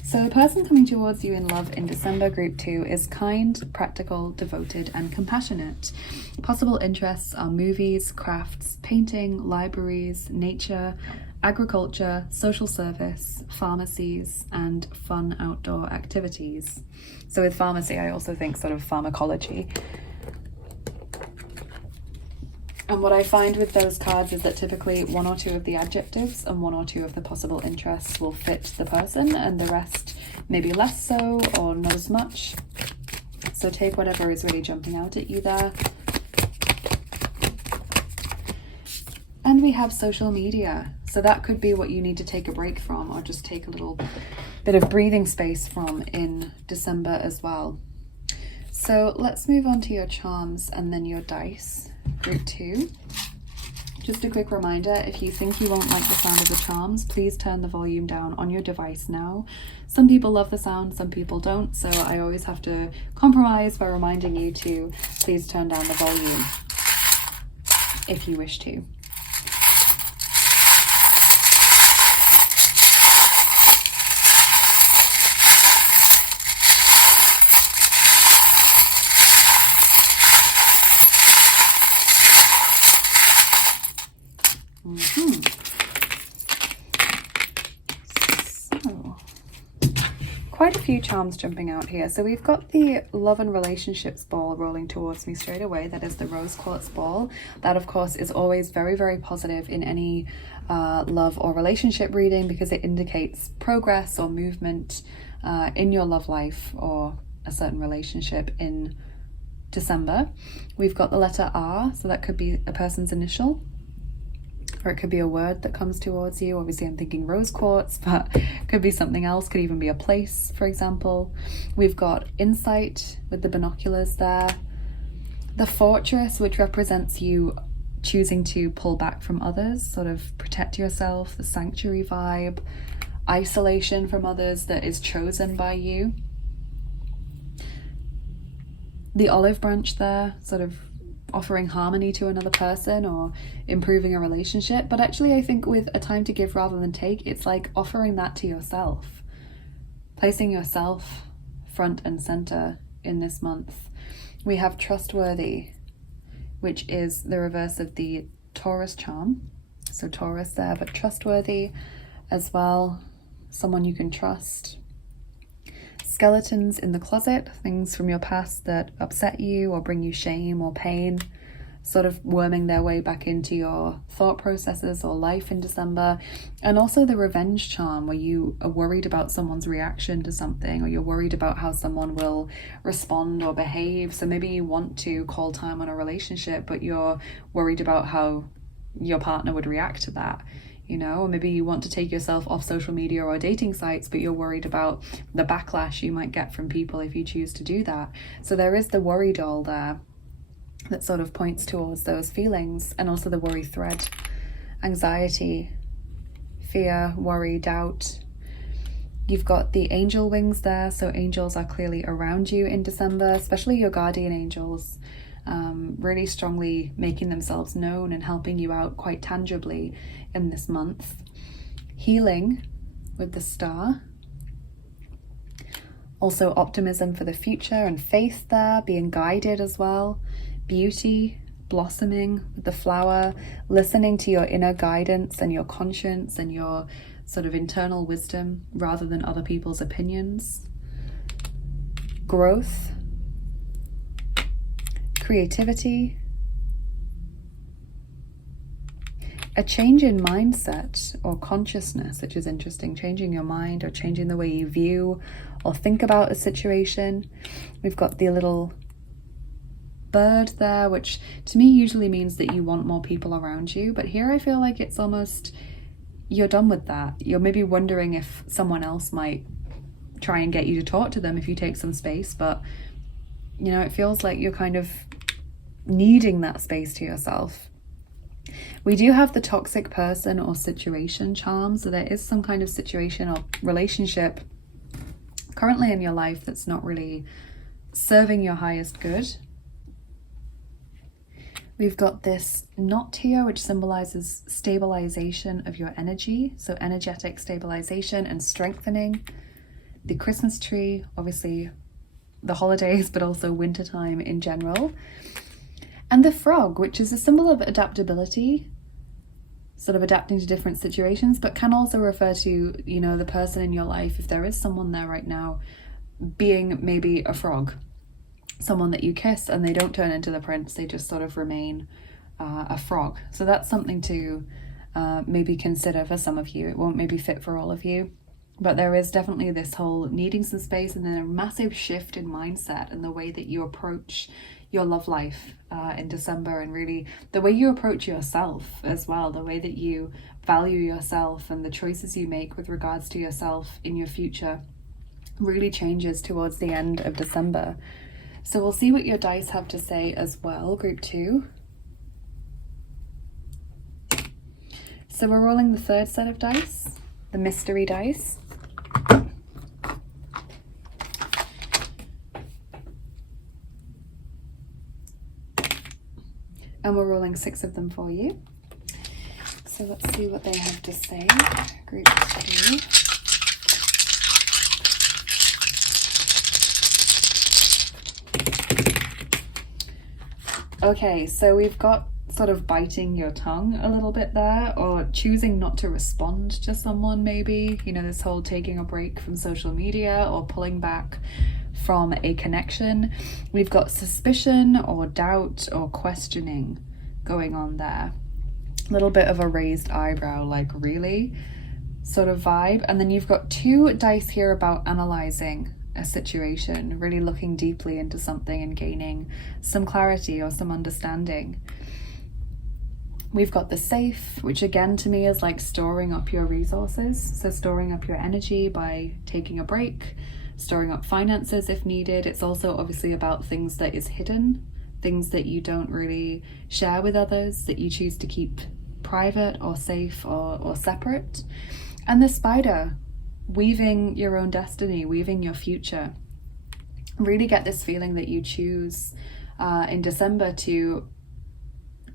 So the person coming towards you in love in December, group 2, is kind, practical, devoted, and compassionate. Possible interests are movies, crafts, painting, libraries, nature, agriculture, social service, pharmacies, and fun outdoor activities. So with pharmacy, I also think sort of pharmacology. And what I find with those cards is that typically 1 or 2 of the adjectives and 1 or 2 of the possible interests will fit the person, and the rest maybe less so or not as much. So take whatever is really jumping out at you there. And we have social media. So that could be what you need to take a break from, or just take a little bit of breathing space from in December as well. So let's move on to your charms and then your dice. Group 2. Just a quick reminder, if you think you won't like the sound of the charms, please turn the volume down on your device now. Some people love the sound, some people don't, so I always have to compromise by reminding you to please turn down the volume if you wish to. Quite a few charms jumping out here. So we've got the love and relationships ball rolling towards me straight away. That is the rose quartz ball. That of course is always very, very positive in any love or relationship reading, because it indicates progress or movement in your love life or a certain relationship in December. We've got the letter R, so that could be a person's initial, or it could be a word that comes towards you. Obviously I'm thinking rose quartz, but it could be something else, could even be a place, for example. We've got insight with the binoculars there. The fortress, which represents you choosing to pull back from others, sort of protect yourself, the sanctuary vibe, isolation from others that is chosen by you. The olive branch there, sort of offering harmony to another person or improving a relationship. But actually I think with a time to give rather than take, it's like offering that to yourself, placing yourself front and center in this month. We have trustworthy, which is the reverse of the Taurus charm. So Taurus there, but trustworthy as well, someone you can trust. Skeletons in the closet, things from your past that upset you or bring you shame or pain, sort of worming their way back into your thought processes or life in December. And also the revenge charm, where you are worried about someone's reaction to something, or you're worried about how someone will respond or behave. So maybe you want to call time on a relationship, but you're worried about how your partner would react to that, you know, or maybe you want to take yourself off social media or dating sites, but you're worried about the backlash you might get from people if you choose to do that. So there is the worry doll there that sort of points towards those feelings, and also the worry thread, anxiety, fear, worry, doubt. You've got the angel wings there, so angels are clearly around you in December, especially your guardian angels, really strongly making themselves known and helping you out quite tangibly in this month. Healing with the star. Also optimism for the future and faith there, being guided as well. Beauty, blossoming with the flower, listening to your inner guidance and your conscience and your sort of internal wisdom rather than other people's opinions. Growth, creativity, a change in mindset or consciousness, which is interesting, changing your mind or changing the way you view or think about a situation. We've got the little bird there, which to me usually means that you want more people around you, but here I feel like it's almost you're done with that. You're maybe wondering if someone else might try and get you to talk to them if you take some space, but you know, it feels like you're kind of needing that space to yourself. We do have the toxic person or situation charm, so there is some kind of situation or relationship currently in your life that's not really serving your highest good. We've got this knot here, which symbolizes stabilization of your energy, so energetic stabilization and strengthening. The Christmas tree, obviously the holidays, but also wintertime in general. And the frog, which is a symbol of adaptability, sort of adapting to different situations, but can also refer to, you know, the person in your life, if there is someone there right now, being maybe a frog, someone that you kiss and they don't turn into the prince, they just sort of remain a frog. So that's something to maybe consider for some of you. It won't maybe fit for all of you, but there is definitely this whole needing some space and then a massive shift in mindset and the way that you approach your love life in December, and really the way you approach yourself as well, the way that you value yourself and the choices you make with regards to yourself in your future really changes towards the end of December. So we'll see what your dice have to say as well, group 2. So we're rolling the third set of dice, the mystery dice. And we're rolling 6 of them for you. So let's see what they have to say, group 2. Okay, so we've got sort of biting your tongue a little bit there, or choosing not to respond to someone maybe, you know, this whole taking a break from social media or pulling back from a connection. We've got suspicion or doubt or questioning going on there. A little bit of a raised eyebrow, like really sort of vibe. And then you've got 2 dice here about analyzing a situation, really looking deeply into something and gaining some clarity or some understanding. We've got the safe, which again to me is like storing up your resources. So storing up your energy by taking a break, storing up finances if needed. It's also obviously about things that is hidden, things that you don't really share with others, that you choose to keep private or safe or separate. And the spider, weaving your own destiny, weaving your future. Really get this feeling that you choose in December to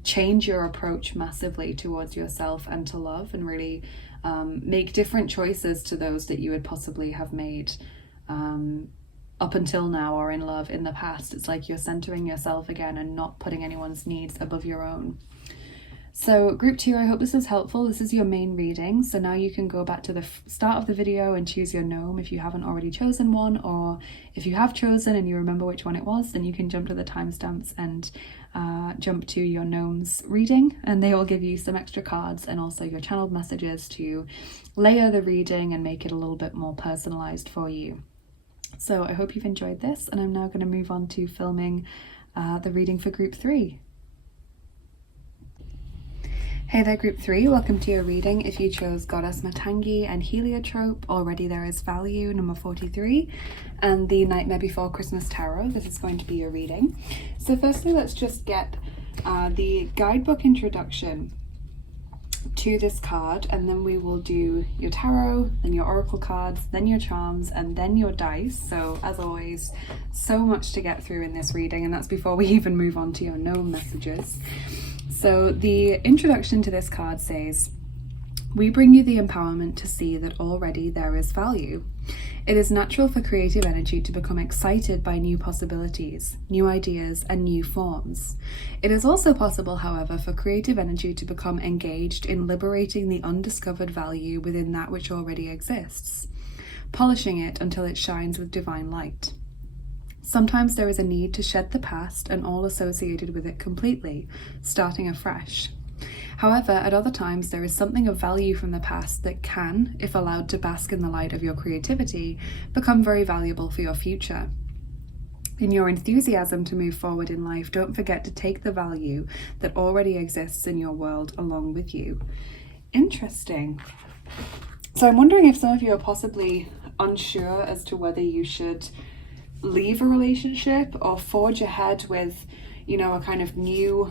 change your approach massively towards yourself and to love, and really make different choices to those that you would possibly have made up until now or in love in the past. It's like you're centering yourself again and not putting anyone's needs above your own. So group 2, I hope this is helpful. This is your main reading. So now you can go back to the start of the video and choose your gnome if you haven't already chosen one, or if you have chosen and you remember which one it was, then you can jump to the timestamps and jump to your gnome's reading, and they will give you some extra cards and also your channeled messages to layer the reading and make it a little bit more personalized for you. So I hope you've enjoyed this, and I'm now going to move on to filming the reading for group 3. Hey there, group 3, welcome to your reading. If you chose Goddess Matangi and Heliotrope, already there is value, number 43, and the Nightmare Before Christmas Tarot, this is going to be your reading. So firstly, let's just get the guidebook introduction to this card, and then we will do your tarot, then your oracle cards, then your charms, and then your dice. So as always, so much to get through in this reading, and that's before we even move on to your gnome messages. So the introduction to this card says, "We bring you the empowerment to see that already there is value. It is natural for creative energy to become excited by new possibilities, new ideas, and new forms. It is also possible, however, for creative energy to become engaged in liberating the undiscovered value within that which already exists, polishing it until it shines with divine light. Sometimes there is a need to shed the past and all associated with it completely, starting afresh. However, at other times there is something of value from the past that can, if allowed to bask in the light of your creativity, become very valuable for your future. In your enthusiasm to move forward in life, don't forget to take the value that already exists in your world along with you." Interesting. So I'm wondering if some of you are possibly unsure as to whether you should leave a relationship or forge ahead with, you know, a kind of new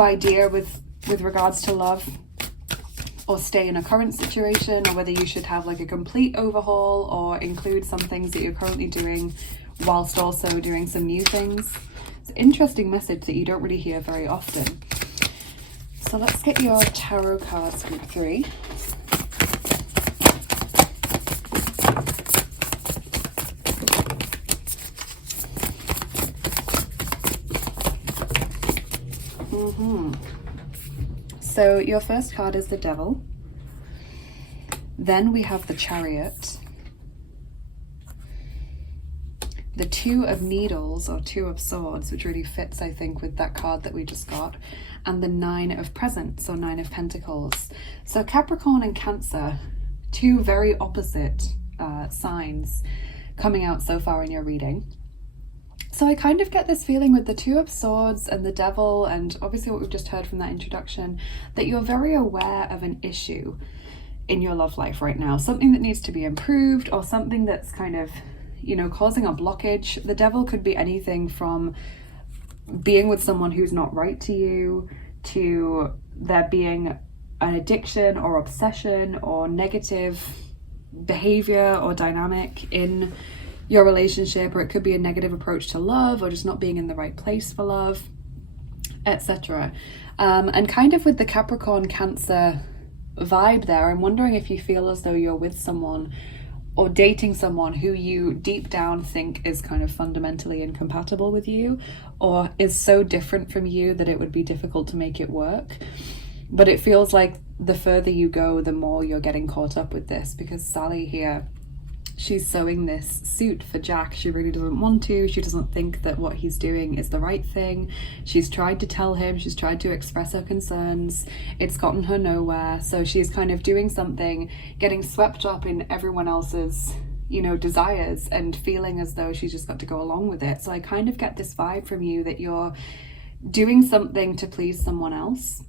idea with regards to love, or stay in a current situation, or whether you should have like a complete overhaul or include some things that you're currently doing whilst also doing some new things. It's an interesting message that you don't really hear very often. So let's get your tarot cards, group 3. So your first card is the Devil. Then we have the Chariot, the Two of Needles or Two of Swords, which really fits, I think, with that card that we just got, and the Nine of Presents or Nine of Pentacles. So Capricorn and Cancer, two very opposite signs coming out so far in your reading. So I kind of get this feeling with the Two of Swords and the Devil, and obviously what we've just heard from that introduction, that you're very aware of an issue in your love life right now, something that needs to be improved, or something that's kind of, you know, causing a blockage. The Devil could be anything from being with someone who's not right to you, to there being an addiction or obsession or negative behavior or dynamic in your relationship, or it could be a negative approach to love, or just not being in the right place for love, etc. And kind of with the Capricorn Cancer vibe there, I'm wondering if you feel as though you're with someone or dating someone who you deep down think is kind of fundamentally incompatible with you, or is so different from you that it would be difficult to make it work. But it feels like the further you go, the more you're getting caught up with this, because Sally here, she's sewing this suit for Jack. She really doesn't want to. She doesn't think that what he's doing is the right thing. She's tried to tell him, she's tried to express her concerns. It's gotten her nowhere. So she's kind of doing something, getting swept up in everyone else's, you know, desires, and feeling as though she's just got to go along with it. So I kind of get this vibe from you that you're doing something to please someone else,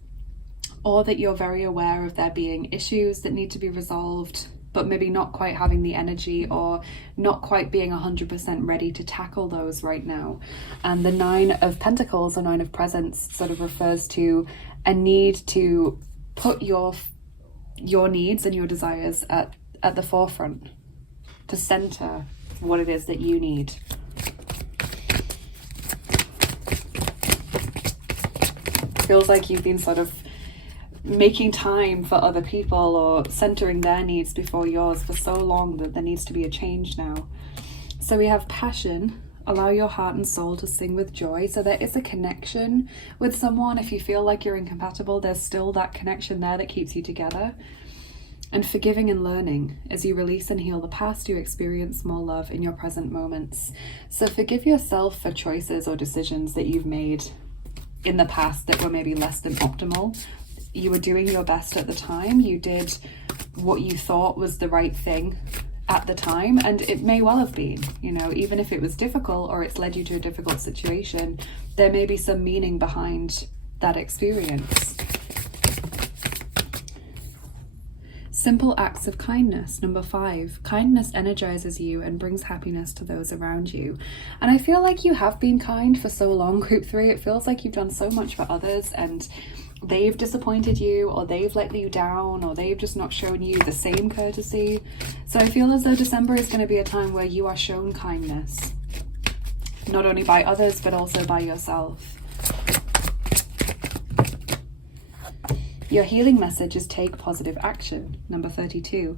or that you're very aware of there being issues that need to be resolved, but maybe not quite having the energy, or not quite being 100% ready to tackle those right now. And the Nine of Pentacles or Nine of Presents sort of refers to a need to put your needs and your desires at the forefront, to center what it is that you need. Feels like you've been sort of making time for other people, or centering their needs before yours for so long that there needs to be a change now. So we have passion, allow your heart and soul to sing with joy. So there is a connection with someone. If you feel like you're incompatible, there's still that connection there that keeps you together. And forgiving and learning. As you release and heal the past, you experience more love in your present moments. So forgive yourself for choices or decisions that you've made in the past that were maybe less than optimal. You were doing your best at the time. You did what you thought was the right thing at the time, and it may well have been, you know, even if it was difficult or it's led you to a difficult situation, there may be some meaning behind that experience. Simple acts of kindness, number 5. Kindness energizes you and brings happiness to those around you. And I feel like you have been kind for so long, group 3. It feels like you've done so much for others and they've disappointed you, or they've let you down, or they've just not shown you the same courtesy. So I feel as though December is going to be a time where you are shown kindness, not only by others but also by yourself. Your healing message is take positive action, number 32.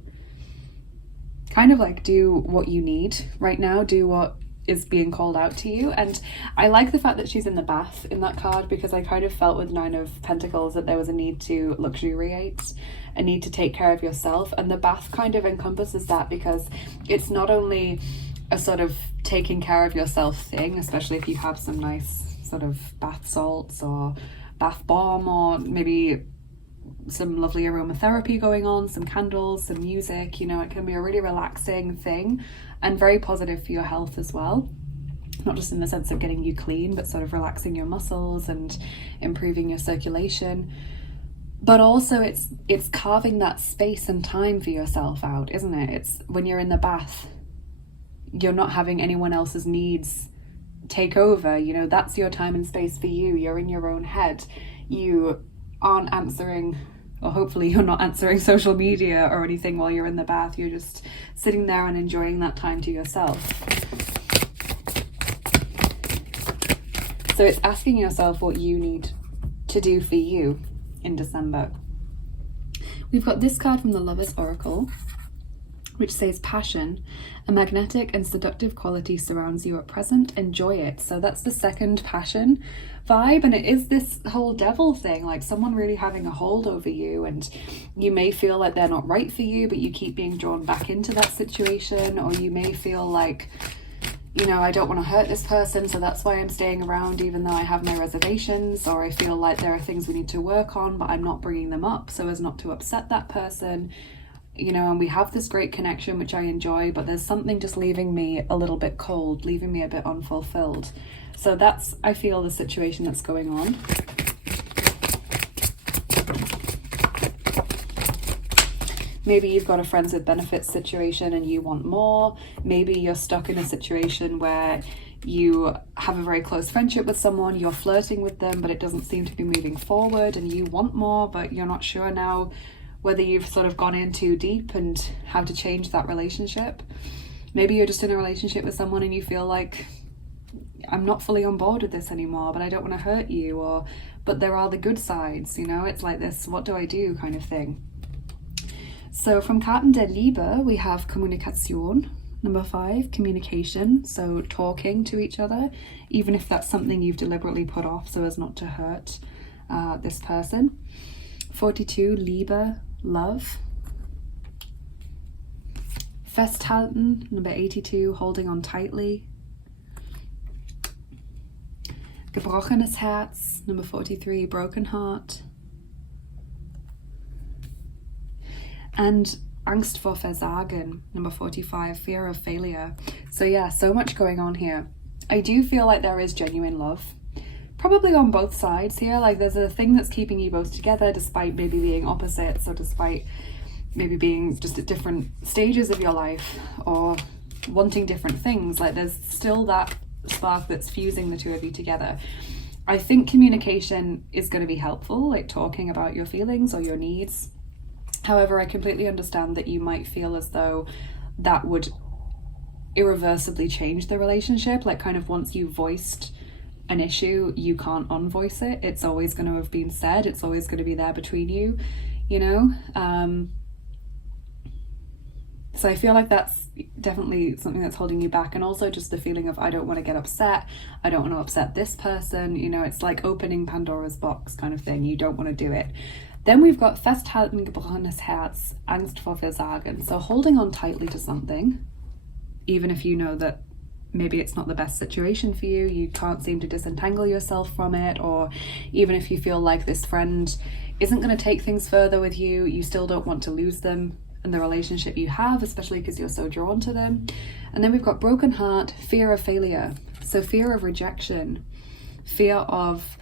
Kind of like do what you need right now, do what is being called out to you. And I like the fact that she's in the bath in that card, because I kind of felt with 9 of Pentacles that there was a need to luxuriate, a need to take care of yourself. And the bath kind of encompasses that, because it's not only a sort of taking care of yourself thing, especially if you have some nice sort of bath salts or bath bomb, or maybe some lovely aromatherapy going on, some candles, some music, you know, it can be a really relaxing thing and very positive for your health as well. Not just in the sense of getting you clean, but sort of relaxing your muscles and improving your circulation. But also it's carving that space and time for yourself out, isn't it? It's when you're in the bath, you're not having anyone else's needs take over, you know, that's your time and space for you. You're in your own head. You aren't answering, or hopefully you're not answering social media or anything while you're in the bath. You're just sitting there and enjoying that time to yourself. So it's asking yourself what you need to do for you in December. We've got this card from the Lover's Oracle, which says passion, a magnetic and seductive quality surrounds you at present, enjoy it. So that's the second passion vibe, and it is this whole devil thing, like someone really having a hold over you, and you may feel like they're not right for you, but you keep being drawn back into that situation. Or you may feel like, you know, I don't want to hurt this person, so that's why I'm staying around even though I have my reservations. Or I feel like there are things we need to work on, but I'm not bringing them up so as not to upset that person. You know, and we have this great connection, which I enjoy, but there's something just leaving me a little bit cold, leaving me a bit unfulfilled. So that's, I feel, the situation that's going on. Maybe you've got a friends with benefits situation and you want more. Maybe you're stuck in a situation where you have a very close friendship with someone, you're flirting with them, but it doesn't seem to be moving forward, and you want more, but you're not sure now whether you've sort of gone in too deep and how to change that relationship. Maybe you're just in a relationship with someone and you feel like, I'm not fully on board with this anymore, but I don't want to hurt you, but there are the good sides, you know, it's like this, what do I do kind of thing. So from Karten der Liebe, we have Kommunikation, number 5, communication, so talking to each other, even if that's something you've deliberately put off so as not to hurt this person. 42, Liebe, love. Festhalten, number 82, holding on tightly. Gebrochenes Herz, number 43, broken heart. And Angst vor Versagen, number 45, fear of failure. So yeah, so much going on here. I do feel like there is genuine love, probably on both sides here. Like there's a thing that's keeping you both together despite maybe being opposites, or despite maybe being just at different stages of your life or wanting different things. Like there's still that spark that's fusing the two of you together. I think communication is going to be helpful, like talking about your feelings or your needs. However, I completely understand that you might feel as though that would irreversibly change the relationship. Like kind of once you've voiced an issue, you can't unvoice it. It's always going to have been said. It's always going to be there between you, you know? So I feel like that's definitely something that's holding you back. And also just the feeling of, I don't want to get upset. I don't want to upset this person. You know, it's like opening Pandora's box kind of thing. You don't want to do it. Then we've got Festhalten, gebrochenes Herz, Angst vor Versagen. So holding on tightly to something, even if you know that maybe it's not the best situation for you, you can't seem to disentangle yourself from it, or even if you feel like this friend isn't going to take things further with you, you still don't want to lose them and the relationship you have, especially because you're so drawn to them. And then we've got broken heart, fear of failure. So fear of rejection, fear of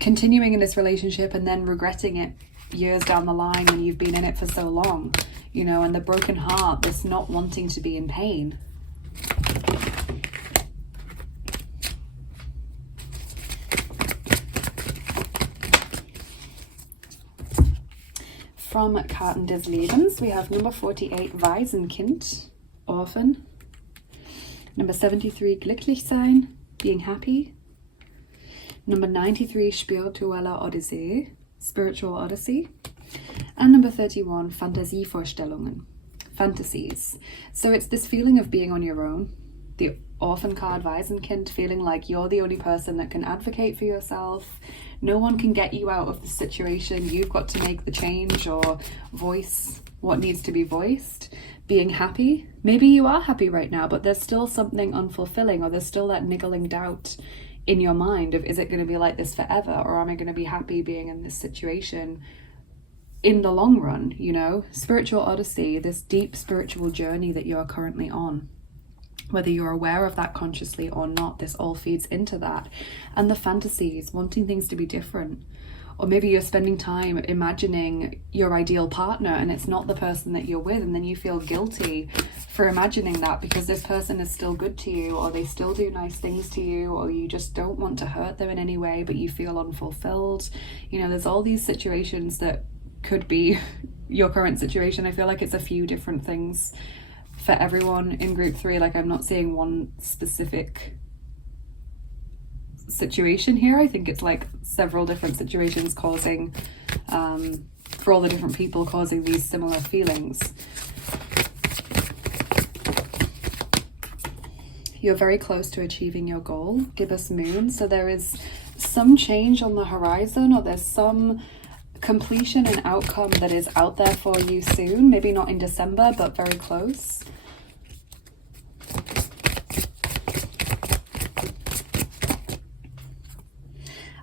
continuing in this relationship and then regretting it years down the line when you've been in it for so long, you know, and the broken heart, this not wanting to be in pain. From Karten des Lebens, we have number 48, Waisenkind, orphan. Number 73, glücklich sein, being happy. Number 93, spirituelle Odyssee, spiritual odyssey. And number 31, Fantasievorstellungen, fantasies. So it's this feeling of being on your own. The orphan card, Waisenkind, feeling like you're the only person that can advocate for yourself. No one can get you out of the situation. You've got to make the change or voice what needs to be voiced. Being happy. Maybe you are happy right now, but there's still something unfulfilling, or there's still that niggling doubt in your mind of, is it going to be like this forever, or am I going to be happy being in this situation in the long run, you know? Spiritual odyssey, this deep spiritual journey that you are currently on. Whether you're aware of that consciously or not, this all feeds into that. And the fantasies, wanting things to be different. Or maybe you're spending time imagining your ideal partner and it's not the person that you're with, and then you feel guilty for imagining that because this person is still good to you, or they still do nice things to you, or you just don't want to hurt them in any way, but you feel unfulfilled. You know, there's all these situations that could be your current situation. I feel like it's a few different things for everyone in group 3. Like, I'm not seeing one specific situation here. I think it's like several different situations causing, for all the different people, causing these similar feelings. You're very close to achieving your goal, gibbous moon. So there is some change on the horizon, or there's some completion and outcome that is out there for you soon. Maybe not in December, but very close.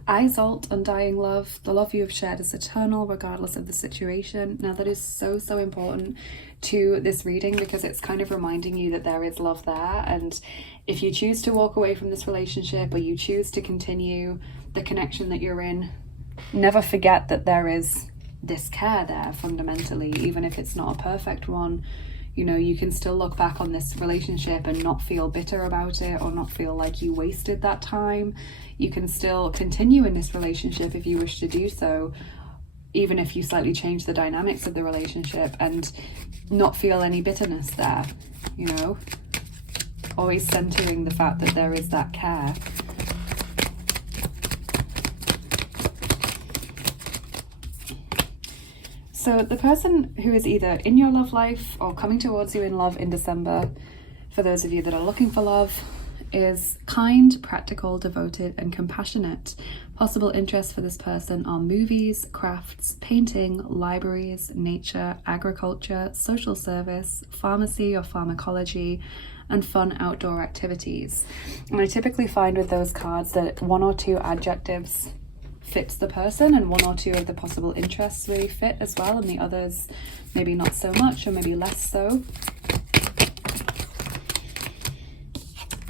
Isolt, undying love. The love you have shared is eternal regardless of the situation. Now that is so, so important to this reading, because it's kind of reminding you that there is love there. And if you choose to walk away from this relationship, or you choose to continue the connection that you're in, never forget that there is this care there fundamentally. Even if it's not a perfect one, you know, you can still look back on this relationship and not feel bitter about it, or not feel like you wasted that time. You can still continue in this relationship if you wish to do so, even if you slightly change the dynamics of the relationship, and not feel any bitterness there, you know? Always centering the fact that there is that care. So the person who is either in your love life or coming towards you in love in December, for those of you that are looking for love, is kind, practical, devoted, and compassionate. Possible interests for this person are movies, crafts, painting, libraries, nature, agriculture, social service, pharmacy or pharmacology, and fun outdoor activities. And I typically find with those cards that 1 or 2 adjectives fits the person, and 1 or 2 of the possible interests really fit as well, and the others maybe not so much, or maybe less so.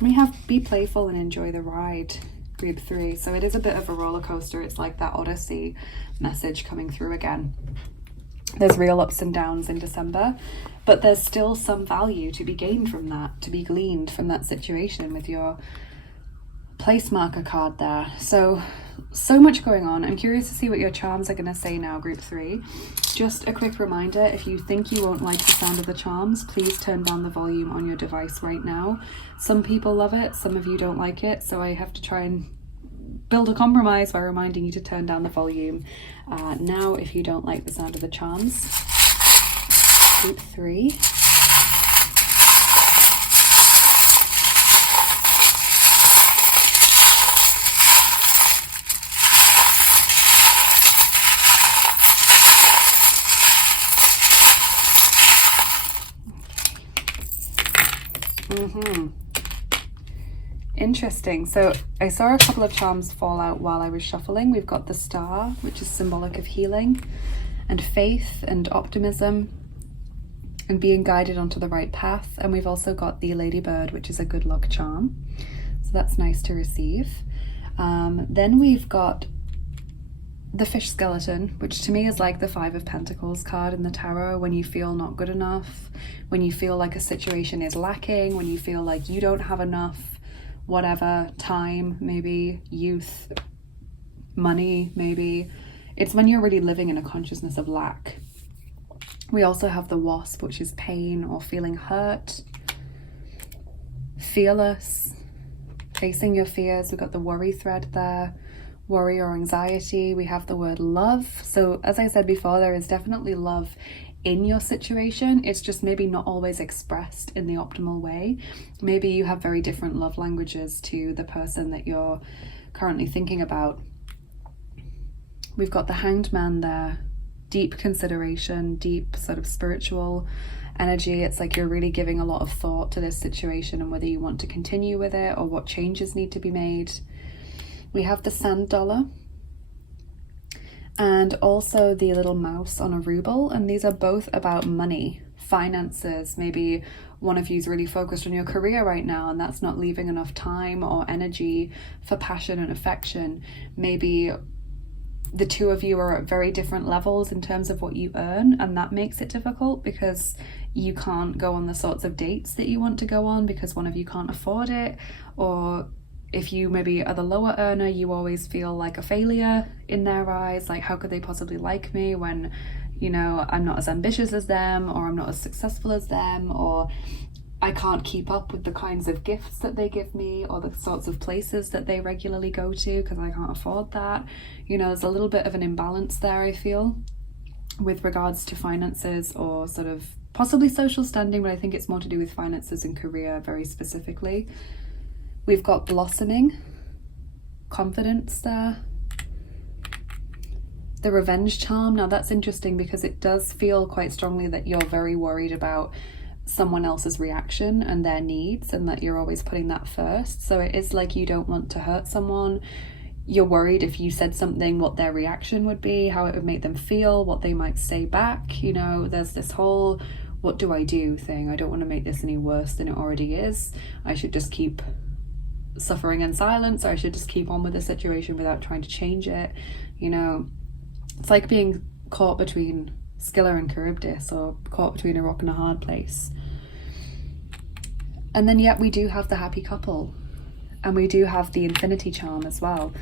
We have be playful and enjoy the ride, group 3. So it is a bit of a roller coaster. It's like that Odyssey message coming through again. There's real ups and downs in December, but there's still some value to be gained from that, to be gleaned from that situation with your place marker card there. So much going on. I'm curious to see what your charms are going to say now, group 3. Just a quick reminder, if you think you won't like the sound of the charms, please turn down the volume on your device right now. Some people love it, some of you don't like it, so I have to try and build a compromise by reminding you to turn down the volume now if you don't like the sound of the charms. Group 3. Interesting. So I saw a couple of charms fall out while I was shuffling. We've got the star, which is symbolic of healing and faith and optimism and being guided onto the right path. And we've also got the ladybird, which is a good luck charm. So that's nice to receive. Then we've got the fish skeleton, which to me is like the Five of Pentacles card in the tarot. When you feel not good enough, when you feel like a situation is lacking, when you feel like you don't have enough, whatever, time, maybe, youth, money, maybe. It's when you're really living in a consciousness of lack. We also have the Wasp, which is pain or feeling hurt, fearless, facing your fears. We've got the worry thread there, worry or anxiety. We have the word love. So as I said before, there is definitely love in your situation. It's just maybe not always expressed in the optimal way. Maybe you have very different love languages to the person that you're currently thinking about. We've got the Hanged Man there, deep consideration, deep sort of spiritual energy. It's like you're really giving a lot of thought to this situation and whether you want to continue with it or what changes need to be made. We have the Sand Dollar and also the little mouse on a ruble, and these are both about money, finances. Maybe one of you is really focused on your career right now and that's not leaving enough time or energy for passion and affection. Maybe the two of you are at very different levels in terms of what you earn, and that makes it difficult because you can't go on the sorts of dates that you want to go on because one of you can't afford it. Or if you maybe are the lower earner, you always feel like a failure in their eyes, like how could they possibly like me when, you know, I'm not as ambitious as them, or I'm not as successful as them, or I can't keep up with the kinds of gifts that they give me or the sorts of places that they regularly go to because I can't afford that. You know, there's a little bit of an imbalance there, I feel, with regards to finances or sort of possibly social standing, but I think it's more to do with finances and career very specifically. We've got blossoming, confidence there. The revenge charm. Now that's interesting because it does feel quite strongly that you're very worried about someone else's reaction and their needs, and that you're always putting that first. So it is like you don't want to hurt someone. You're worried if you said something what their reaction would be, how it would make them feel, what they might say back. You know, there's this whole what do I do thing. I don't want to make this any worse than it already is. I should just keep suffering in silence, or I should just keep on with the situation without trying to change it. You know, it's like being caught between Scylla and Charybdis, or caught between a rock and a hard place. And then yet we do have the happy couple, and we do have the infinity charm as well.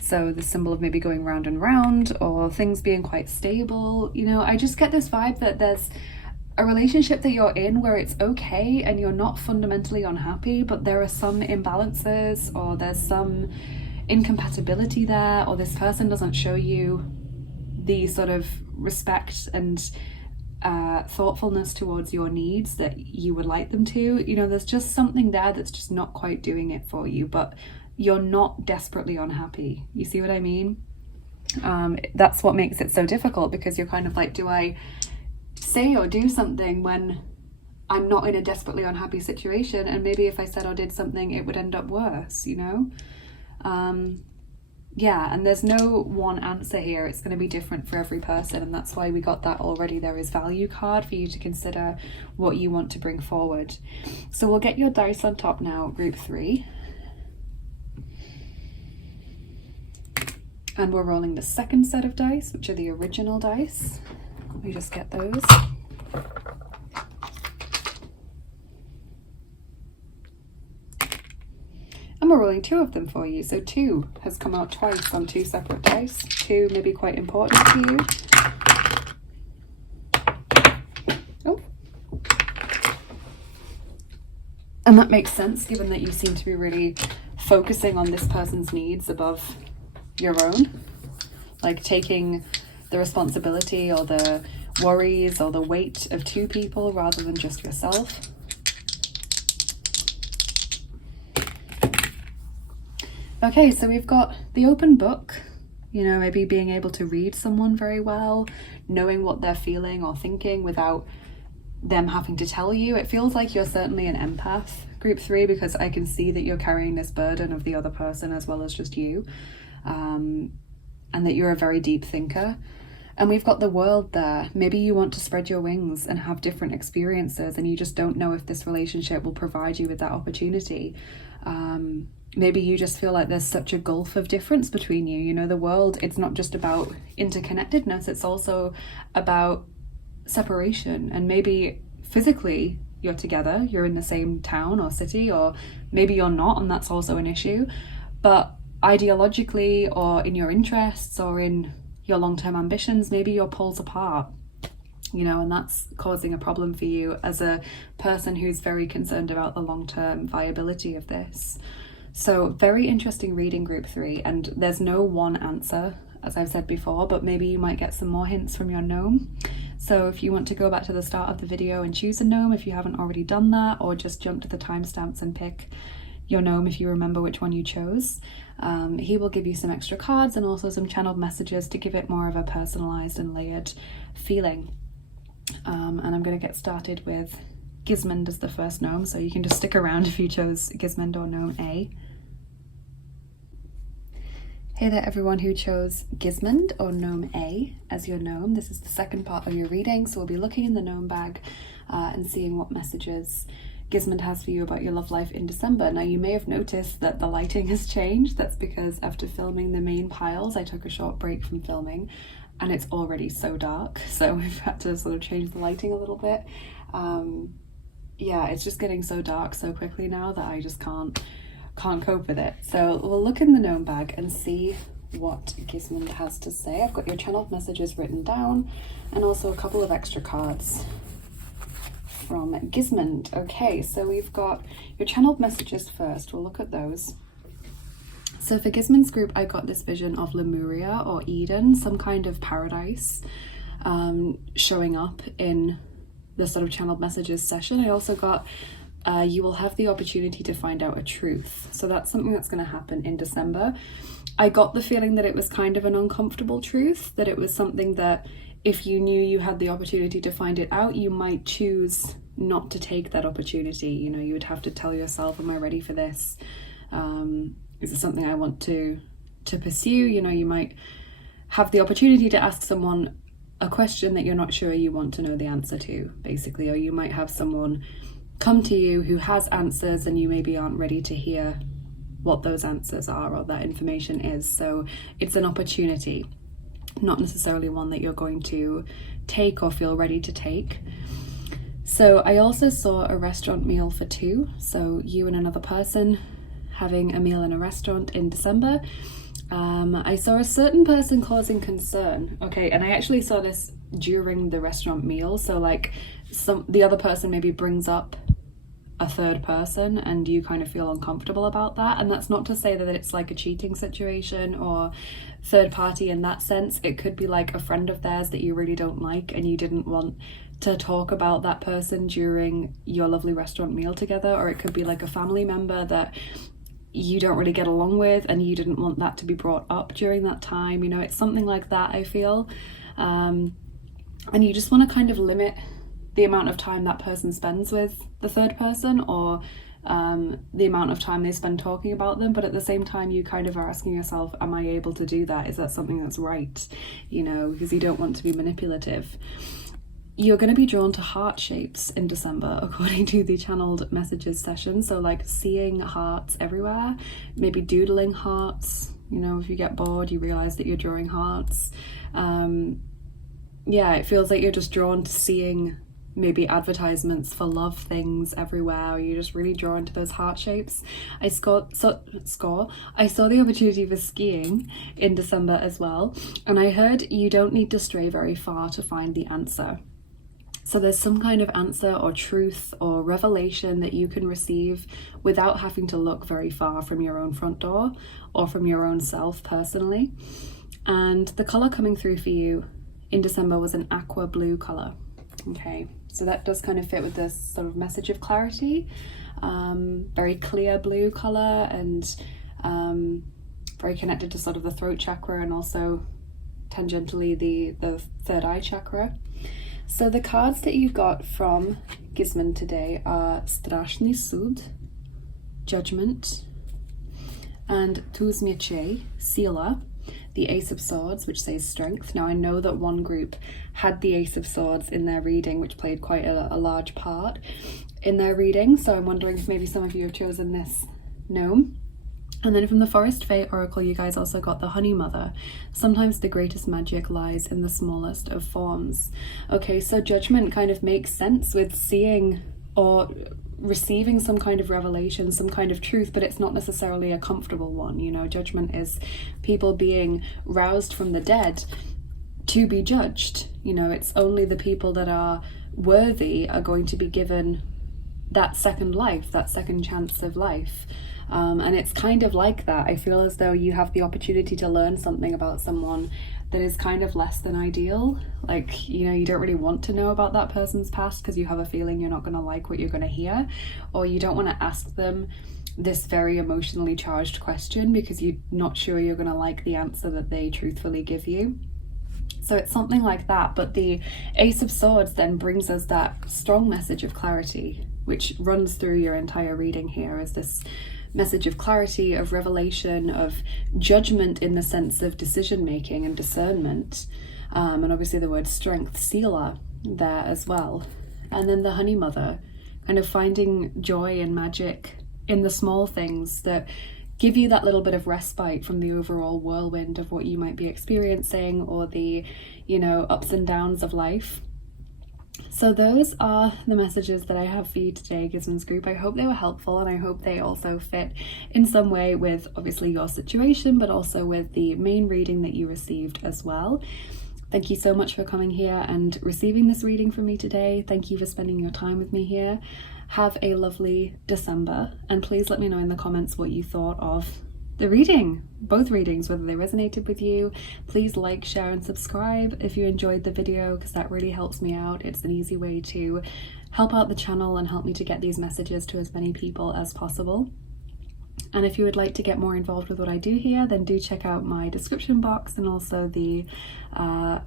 So the symbol of maybe going round and round, or things being quite stable. You know, I just get this vibe that there's a relationship that you're in where it's okay and you're not fundamentally unhappy, but there are some imbalances, or there's some incompatibility there, or this person doesn't show you the sort of respect and thoughtfulness towards your needs that you would like them to. You know, there's just something there that's just not quite doing it for you, but you're not desperately unhappy. You see what I mean? That's what makes it so difficult, because you're kind of like, do I say or do something when I'm not in a desperately unhappy situation? And maybe if I said or did something, it would end up worse, you know? Yeah, and there's no one answer here. It's going to be different for every person, and that's why we got that already. There is value card for you to consider what you want to bring forward. So we'll get your dice on top now, group 3. And we're rolling the second set of dice, which are the original dice. Let me just get those. And we're rolling 2 of them for you. So 2 has come out twice on 2 separate dice. 2 may be quite important to you. Oh. And that makes sense, given that you seem to be really focusing on this person's needs above your own. Like taking the responsibility or the worries or the weight of 2 people rather than just yourself. Okay, so we've got the open book, you know, maybe being able to read someone very well, knowing what they're feeling or thinking without them having to tell you. It feels like you're certainly an empath, group 3, because I can see that you're carrying this burden of the other person as well as just you, and that you're a very deep thinker. And we've got the world there. Maybe you want to spread your wings and have different experiences, and you just don't know if this relationship will provide you with that opportunity. maybe you just feel like there's such a gulf of difference between you. You know, the world, it's not just about interconnectedness, it's also about separation. And maybe physically you're together, you're in the same town or city, or maybe you're not, and that's also an issue. But ideologically, or in your interests, or in your long-term ambitions, maybe you're poles apart, you know, and that's causing a problem for you as a person who's very concerned about the long-term viability of this. So very interesting reading, group 3, and there's no one answer, as I've said before, but maybe you might get some more hints from your gnome. So if you want to go back to the start of the video and choose a gnome if you haven't already done that, or just jump to the timestamps and pick your gnome if you remember which one you chose. He will give you some extra cards and also some channeled messages to give it more of a personalized and layered feeling. And I'm going to get started with Gismund as the first gnome, so you can just stick around if you chose Gismund or Gnome A. Hey there everyone who chose Gismund or Gnome A as your gnome. This is the second part of your reading, so we'll be looking in the gnome bag and seeing what messages Gismund has for you about your love life in December. Now you may have noticed that the lighting has changed. That's because after filming the main piles, I took a short break from filming and it's already so dark, so we've had to sort of change the lighting a little bit. Yeah, it's just getting so dark so quickly now that I just can't cope with it. So we'll look in the gnome bag and see what Gismund has to say. I've got your channeled messages written down and also a couple of extra cards from Gismund. Okay, so we've got your channeled messages first. We'll look at those. So for Gismund's group, I got this vision of Lemuria or Eden, some kind of paradise, showing up in the sort of channeled messages session. I also got you will have the opportunity to find out a truth. So that's something that's going to happen in December. I got the feeling that it was kind of an uncomfortable truth, that it was something that if you knew you had the opportunity to find it out, you might choose not to take that opportunity. You know, you would have to tell yourself, am I ready for this? Is it something I want to pursue? You know, you might have the opportunity to ask someone a question that you're not sure you want to know the answer to, basically, or you might have someone come to you who has answers and you maybe aren't ready to hear what those answers are or that information is. So it's an opportunity, not necessarily one that you're going to take or feel ready to take. So I also saw a restaurant meal for 2, so you and another person having a meal in a restaurant in December. I saw a certain person causing concern. Okay, and I actually saw this during the restaurant meal, so like the other person maybe brings up a third person and you kind of feel uncomfortable about that. And that's not to say that it's like a cheating situation or third party in that sense. It could be like a friend of theirs that you really don't like and you didn't want to talk about that person during your lovely restaurant meal together, or it could be like a family member that you don't really get along with and you didn't want that to be brought up during that time. You know, it's something like that, I feel. And you just want to kind of limit the amount of time that person spends with the third person, or the amount of time they spend talking about them. But at the same time, you kind of are asking yourself, am I able to do that? Is that something that's right? You know, because you don't want to be manipulative. You're going to be drawn to heart shapes in December, according to the channeled messages session. So like seeing hearts everywhere, maybe doodling hearts. You know, if you get bored, you realize that you're drawing hearts. Yeah, it feels like you're just drawn to seeing maybe advertisements for love things everywhere, or you're just really drawn to those heart shapes. I saw the opportunity for skiing in December as well, and I heard you don't need to stray very far to find the answer. So there's some kind of answer or truth or revelation that you can receive without having to look very far from your own front door or from your own self personally. And the colour coming through for you in December was an aqua blue colour. Okay, so that does kind of fit with this sort of message of clarity. Very clear blue colour, and very connected to sort of the throat chakra and also tangentially the third eye chakra. So the cards that you got from Gismund today are Strashny Sud, Judgment, and Tuz Mieche, Sila, the Ace of Swords, which says Strength. Now I know that one group had the Ace of Swords in their reading, which played quite a large part in their reading, so I'm wondering if maybe some of you have chosen this gnome. And then from the Forest Fae Oracle, you guys also got the Honey Mother. Sometimes the greatest magic lies in the smallest of forms. Okay, so judgment kind of makes sense with seeing or receiving some kind of revelation, some kind of truth, but it's not necessarily a comfortable one. You know, judgment is people being roused from the dead to be judged. You know, it's only the people that are worthy are going to be given that second life, that second chance of life. And it's kind of like that. I feel as though you have the opportunity to learn something about someone that is kind of less than ideal. Like, you know, you don't really want to know about that person's past because you have a feeling you're not going to like what you're going to hear, or you don't want to ask them this very emotionally charged question because you're not sure you're going to like the answer that they truthfully give you. So it's something like that. But the Ace of Swords then brings us that strong message of clarity, which runs through your entire reading here as this message of clarity, of revelation, of judgment in the sense of decision making and discernment, and obviously the word strength, sealer, there as well. And then the Honey Mother, kind of finding joy and magic in the small things that give you that little bit of respite from the overall whirlwind of what you might be experiencing, or the, you know, ups and downs of life. So those are the messages that I have for you today, Gismund's group. I hope they were helpful, and I hope they also fit in some way with obviously your situation, but also with the main reading that you received as well. Thank you so much for coming here and receiving this reading from me today. Thank you for spending your time with me here. Have a lovely December, and please let me know in the comments what you thought of the reading, both readings, whether they resonated with you. Please like, share and subscribe if you enjoyed the video, because that really helps me out. It's an easy way to help out the channel and help me to get these messages to as many people as possible. And if you would like to get more involved with what I do here, then do check out my description box and also the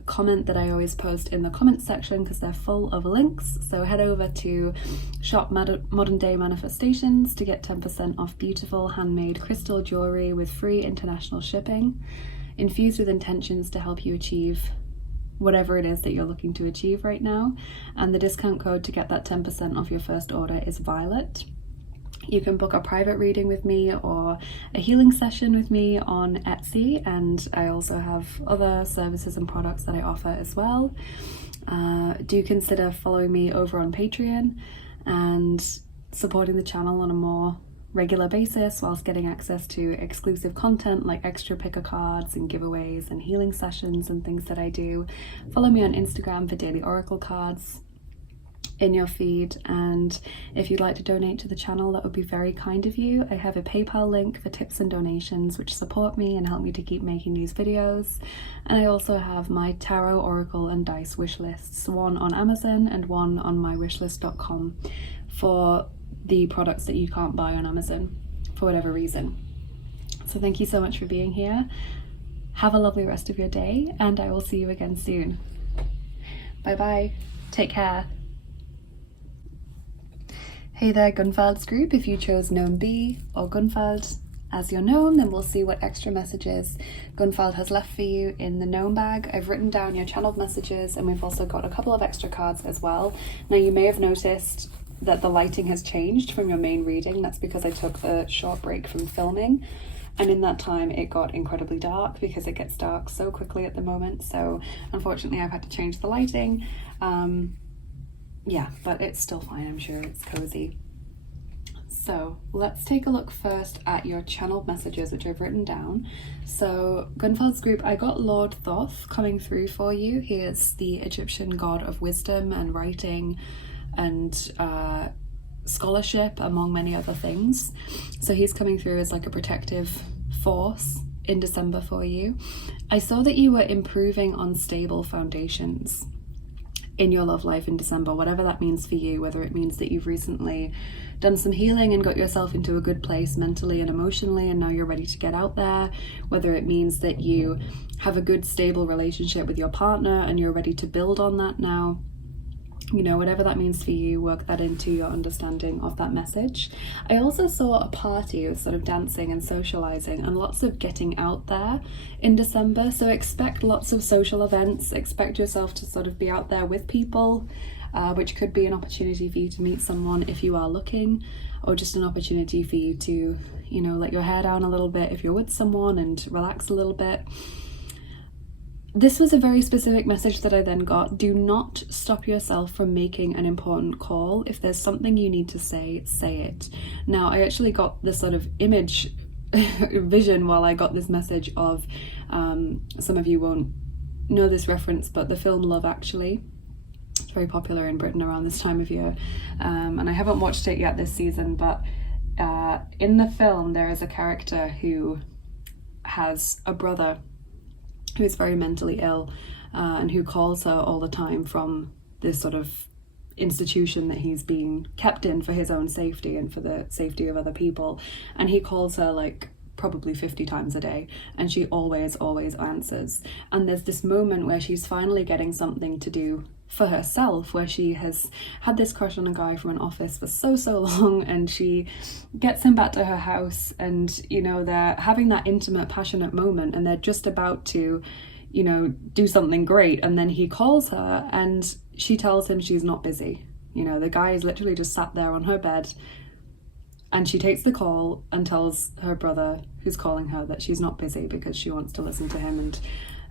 comment that I always post in the comments section, because they're full of links. So head over to shop Modern Day Manifestations to get 10% off beautiful handmade crystal jewelry with free international shipping, infused with intentions to help you achieve whatever it is that you're looking to achieve right now. And the discount code to get that 10% off your first order is Violet. You can book a private reading with me or a healing session with me on Etsy, and I also have other services and products that I offer as well. Do consider following me over on Patreon and supporting the channel on a more regular basis, whilst getting access to exclusive content like extra picker cards and giveaways and healing sessions and things that I do. Follow me on Instagram for daily oracle cards in your feed, and if you'd like to donate to the channel, that would be very kind of you. I have a PayPal link for tips and donations which support me and help me to keep making these videos. And I also have my tarot, oracle and dice wish lists, one on Amazon and one on mywishlist.com for the products that you can't buy on Amazon for whatever reason. So thank you so much for being here. Have a lovely rest of your day, and I will see you again soon. Bye bye. Take care. Hey there, Gunvald's group. If you chose Gnome B or Gunvald as your gnome, then we'll see what extra messages Gunvald has left for you in the gnome bag. I've written down your channeled messages, and we've also got a couple of extra cards as well. Now, you may have noticed that the lighting has changed from your main reading. That's because I took a short break from filming, and in that time it got incredibly dark because it gets dark so quickly at the moment. So unfortunately I've had to change the lighting. Yeah, but it's still fine. I'm sure it's cozy. So let's take a look first at your channeled messages, which I've written down. So Gunvald's group, I got Lord Thoth coming through for you. He is the Egyptian god of wisdom and writing and scholarship, among many other things. So he's coming through as like a protective force in December for you. I saw that you were improving on stable foundations in your love life in December, whatever that means for you, whether it means that you've recently done some healing and got yourself into a good place mentally and emotionally, and now you're ready to get out there, whether it means that you have a good stable relationship with your partner and you're ready to build on that now. You know, whatever that means for you, work that into your understanding of that message. I also saw a party of sort of dancing and socializing and lots of getting out there in December. So expect lots of social events, expect yourself to sort of be out there with people, which could be an opportunity for you to meet someone if you are looking, or just an opportunity for you to, you know, let your hair down a little bit if you're with someone and relax a little bit. This was a very specific message that I then got. Do not stop yourself from making an important call. If there's something you need to say, say it. Now, I actually got this sort of image vision while I got this message of, some of you won't know this reference, but the film Love Actually. It's very popular in Britain around this time of year. And I haven't watched it yet this season, but in the film there is a character who has a brother who is very mentally ill, and who calls her all the time from this sort of institution that he's being kept in for his own safety and for the safety of other people. And he calls her like probably 50 times a day, and she always answers. And there's this moment where she's finally getting something to do for herself, where she has had this crush on a guy from an office for so long, and she gets him back to her house, and you know, they're having that intimate, passionate moment, and they're just about to, you know, do something great, and then he calls her and she tells him she's not busy. You know, the guy is literally just sat there on her bed, and she takes the call and tells her brother who's calling her that she's not busy because she wants to listen to him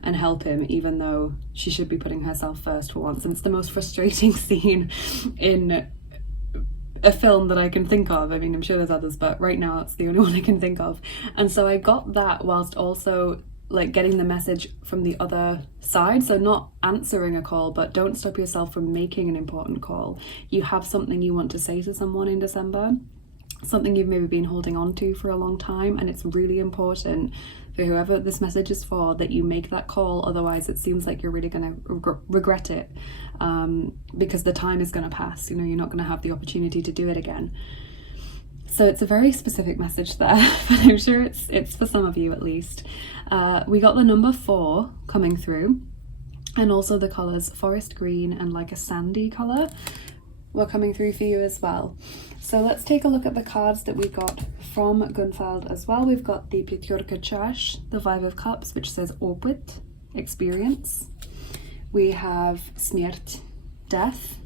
and help him, even though she should be putting herself first for once. And it's the most frustrating scene in a film that I can think of. I mean, I'm sure there's others, but right now it's the only one I can think of. And so I got that whilst also like getting the message from the other side. So not answering a call, but don't stop yourself from making an important call. You have something you want to say to someone in December, something you've maybe been holding on to for a long time, and it's really important for whoever this message is for that you make that call. Otherwise it seems like you're really going to regret it, because the time is going to pass. You know, you're not going to have the opportunity to do it again. So it's a very specific message there, but I'm sure it's for some of you at least. We got the number 4 coming through, and also the colours forest green and like a sandy colour were coming through for you as well. So let's take a look at the cards that we got from Gunvald as well. We've got the Pětírka čaš, the 5 of Cups, which says opit, experience. We have smrt, death,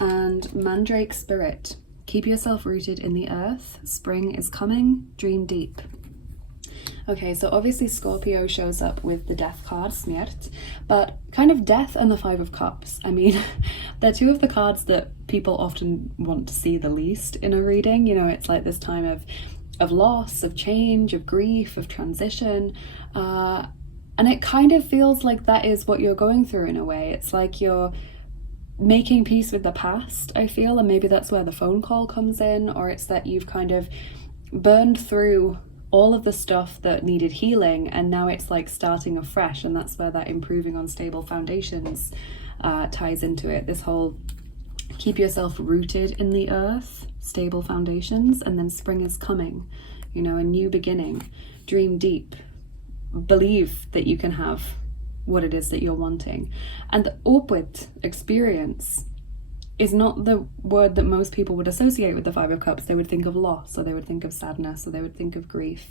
and mandrake spirit. Keep yourself rooted in the earth. Spring is coming. Dream deep. Okay, so obviously Scorpio shows up with the death card, smrt, but kind of death and the 5 of Cups. I mean, they're 2 of the cards that people often want to see the least in a reading. You know, it's like this time of loss, of change, of grief, of transition. And it kind of feels like that is what you're going through in a way. It's like you're making peace with the past, I feel, and maybe that's where the phone call comes in, or it's that you've kind of burned through all of the stuff that needed healing, and now it's like starting afresh, and that's where that improving on stable foundations ties into it. This whole keep yourself rooted in the earth, stable foundations, and then spring is coming, you know, a new beginning. Dream deep, believe that you can have what it is that you're wanting. And the opit, experience, is not the word that most people would associate with the 5 of Cups. They would think of loss, or they would think of sadness, or they would think of grief.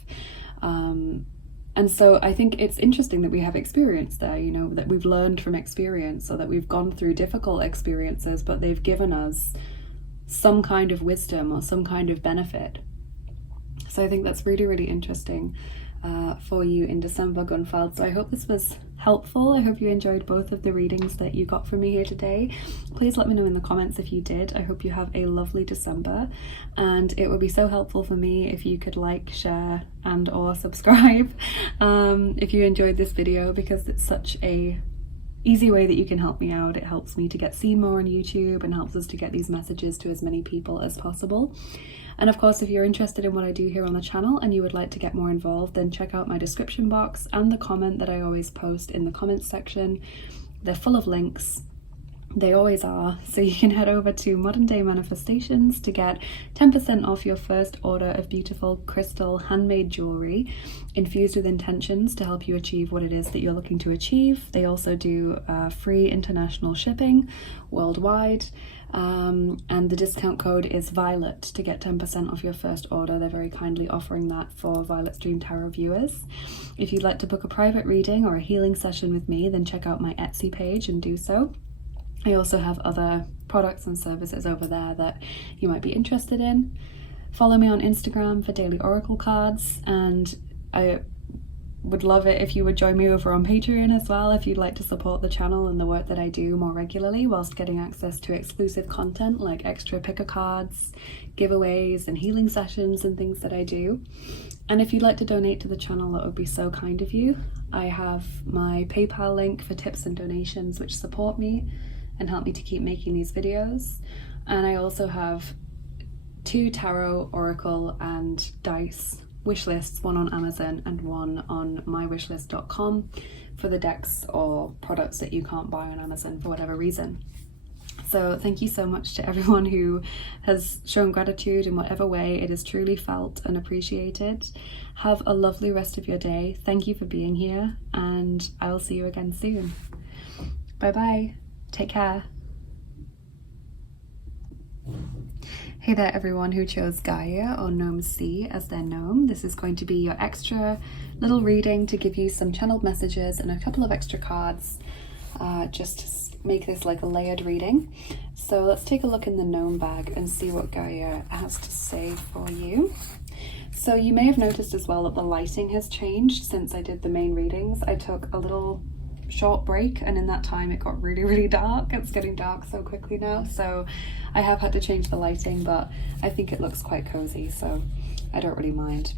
And so I think it's interesting that we have experience there, you know, that we've learned from experience, or that we've gone through difficult experiences, but they've given us some kind of wisdom or some kind of benefit. So I think that's really, really interesting for you in December, Gunvald. So I hope this was helpful. I hope you enjoyed both of the readings that you got from me here today. Please let me know in the comments if you did. I hope you have a lovely December, and it would be so helpful for me if you could like, share, and or subscribe if you enjoyed this video, because it's such a easy way that you can help me out. It helps me to get seen more on YouTube and helps us to get these messages to as many people as possible. And of course, if you're interested in what I do here on the channel and you would like to get more involved, then check out my description box and the comment that I always post in the comments section. They're full of links. They always are. So you can head over to Modern Day Manifestations to get 10% off your first order of beautiful crystal handmade jewelry infused with intentions to help you achieve what it is that you're looking to achieve. They also do free international shipping worldwide. And the discount code is Violet to get 10% off your first order. They're very kindly offering that for Violet's Dream Tarot viewers. If you'd like to book a private reading or a healing session with me, then check out my Etsy page and do so. I also have other products and services over there that you might be interested in. Follow me on Instagram for daily oracle cards, and I would love it if you would join me over on Patreon as well if you'd like to support the channel and the work that I do more regularly, whilst getting access to exclusive content like extra picker cards, giveaways and healing sessions and things that I do. And if you'd like to donate to the channel, that would be so kind of you. I have my PayPal link for tips and donations which support me and help me to keep making these videos. And I also have 2 tarot, oracle and dice wish lists, one on Amazon and one on mywishlist.com for the decks or products that you can't buy on Amazon for whatever reason. So thank you so much to everyone who has shown gratitude in whatever way. It is truly felt and appreciated. Have a lovely rest of your day. Thank you for being here, and I will see you again soon. Bye bye. Take care. Hey there everyone who chose Geir or Gnome C as their gnome. This is going to be your extra little reading to give you some channeled messages and a couple of extra cards, just to make this like a layered reading. So let's take a look in the gnome bag and see what Geir has to say for you. So you may have noticed as well that the lighting has changed since I did the main readings. I took a little short break, and in that time it got really dark. It's getting dark so quickly now, so I have had to change the lighting, but I think it looks quite cozy, so I don't really mind.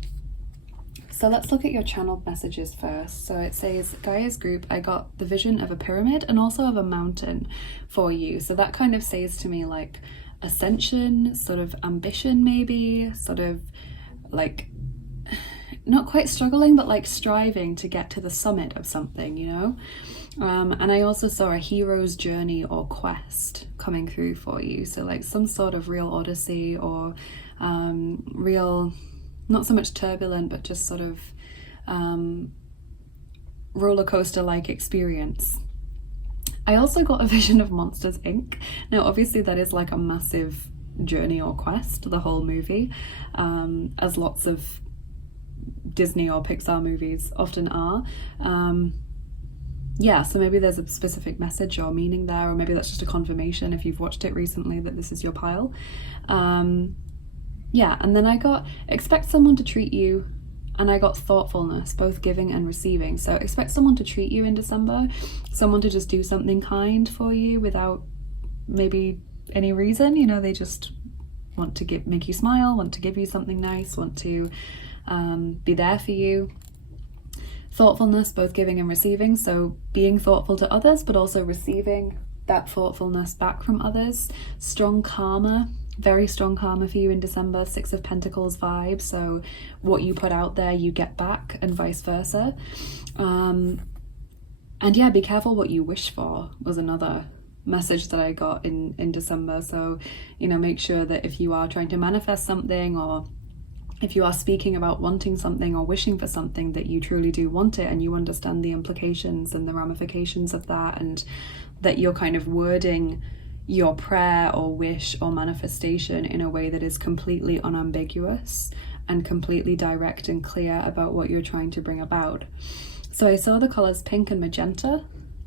So let's look at your channeled messages first. So it says, Gaia's group, I got the vision of a pyramid and also of a mountain for you. So that kind of says to me like ascension, sort of ambition maybe, sort of like not quite struggling, but like striving to get to the summit of something, you know? And I also saw a hero's journey or quest coming through for you. So like some sort of real odyssey or real, not so much turbulent, but just sort of roller coaster like experience. I also got a vision of Monsters Inc. Now obviously that is like a massive journey or quest, the whole movie, as lots of Disney or Pixar movies often are. Yeah, so maybe there's a specific message or meaning there, or maybe that's just a confirmation if you've watched it recently that this is your pile. Yeah, and then I got expect someone to treat you, and I got thoughtfulness, both giving and receiving. So expect someone to treat you in December, someone to just do something kind for you without maybe any reason, you know, they just want to make you smile, want to give you something nice, want to be there for you. Thoughtfulness, both giving and receiving, so being thoughtful to others but also receiving that thoughtfulness back from others. Strong karma, very strong karma for you in December, 6 of Pentacles vibe, so what you put out there you get back and vice versa. And yeah, be careful what you wish for was another message that I got in December. So, you know, make sure that if you are trying to manifest something, or if you are speaking about wanting something or wishing for something, that you truly do want it and you understand the implications and the ramifications of that, and that you're kind of wording your prayer or wish or manifestation in a way that is completely unambiguous and completely direct and clear about what you're trying to bring about. So I saw the colors pink and magenta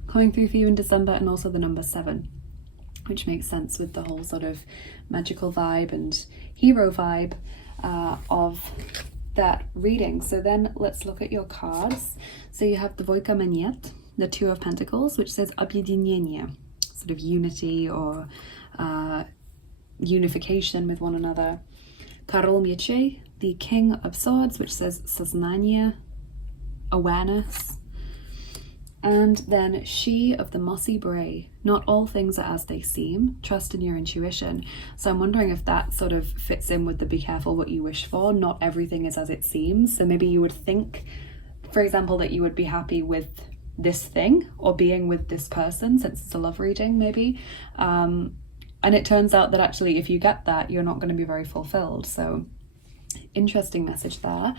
coming through for you in December, and also the number 7, which makes sense with the whole sort of magical vibe and hero vibe of that reading. So then let's look at your cards. So you have the Dvojka Meniet, the 2 of Pentacles, which says objedinение, sort of unity or unification with one another. Korol Mieczy, the King of Swords, which says soznanie, awareness. And then She of the Mossy Bray, not all things are as they seem, trust in your intuition. So I'm wondering if that sort of fits in with the be careful what you wish for. Not everything is as it seems. So maybe you would think, for example, that you would be happy with this thing or being with this person, since it's a love reading maybe. And it turns out that actually if you get that, you're not going to be very fulfilled. So interesting message there.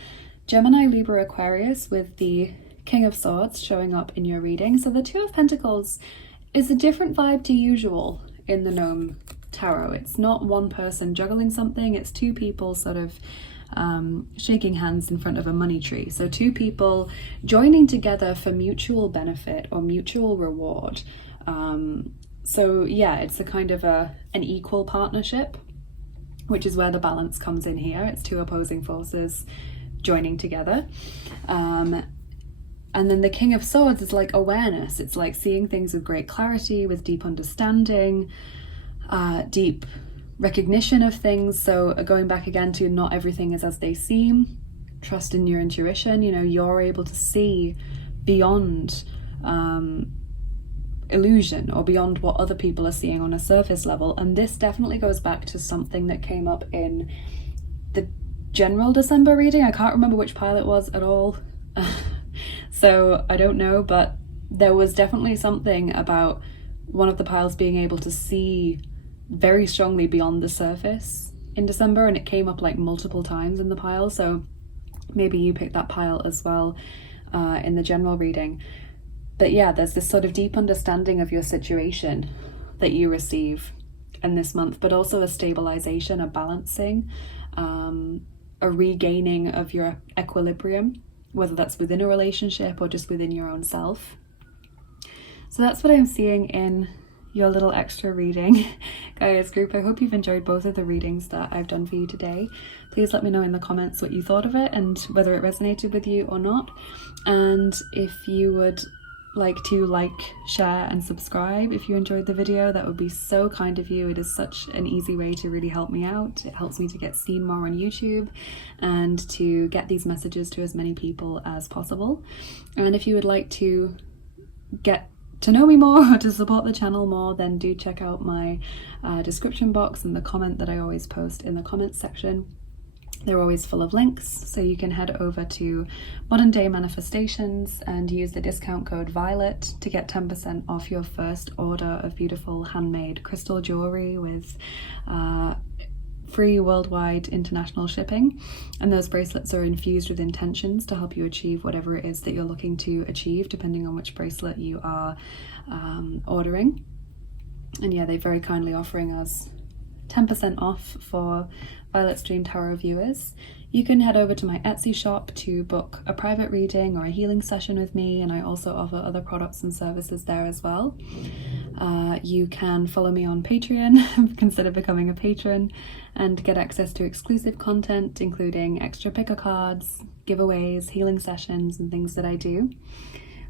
Gemini, Libra, Aquarius with the King of Swords showing up in your reading. So the 2 of Pentacles is a different vibe to usual in the Gnome Tarot. It's not one person juggling something, it's 2 people sort of shaking hands in front of a money tree. So 2 people joining together for mutual benefit or mutual reward. So yeah, it's a kind of an equal partnership, which is where the balance comes in here. It's two opposing forces joining together. And then the King of Swords is like awareness. It's like seeing things with great clarity, with deep understanding, deep recognition of things. So going back again to not everything is as they seem. Trust in your intuition. You know, you're able to see beyond illusion or beyond what other people are seeing on a surface level. And this definitely goes back to something that came up in the general December reading. I can't remember which pile it was at all. So I don't know, but there was definitely something about one of the piles being able to see very strongly beyond the surface in December, and it came up like multiple times in the pile. So maybe you picked that pile as well in the general reading. But yeah, there's this sort of deep understanding of your situation that you receive in this month, but also a stabilization, a balancing, a regaining of your equilibrium, whether that's within a relationship or just within your own self. So that's what I'm seeing in your little extra reading, guys group. I hope you've enjoyed both of the readings that I've done for you today. Please let me know in the comments what you thought of it and whether it resonated with you or not. And if you would like to share and subscribe if you enjoyed the video, that would be so kind of you. It is such an easy way to really help me out. It helps me to get seen more on YouTube and to get these messages to as many people as possible. And if you would like to get to know me more or to support the channel more, then do check out my description box and the comment that I always post in the comments section. They're always full of links, so you can head over to Modern Day Manifestations and use the discount code VIOLET to get 10% off your first order of beautiful handmade crystal jewelry with free worldwide international shipping. And those bracelets are infused with intentions to help you achieve whatever it is that you're looking to achieve, depending on which bracelet you are ordering. And yeah, they're very kindly offering us 10% off for Violet's Dream Tarot viewers. You can head over to my Etsy shop to book a private reading or a healing session with me, and I also offer other products and services there as well. You can follow me on Patreon, consider becoming a patron, and get access to exclusive content, including extra picker cards, giveaways, healing sessions, and things that I do.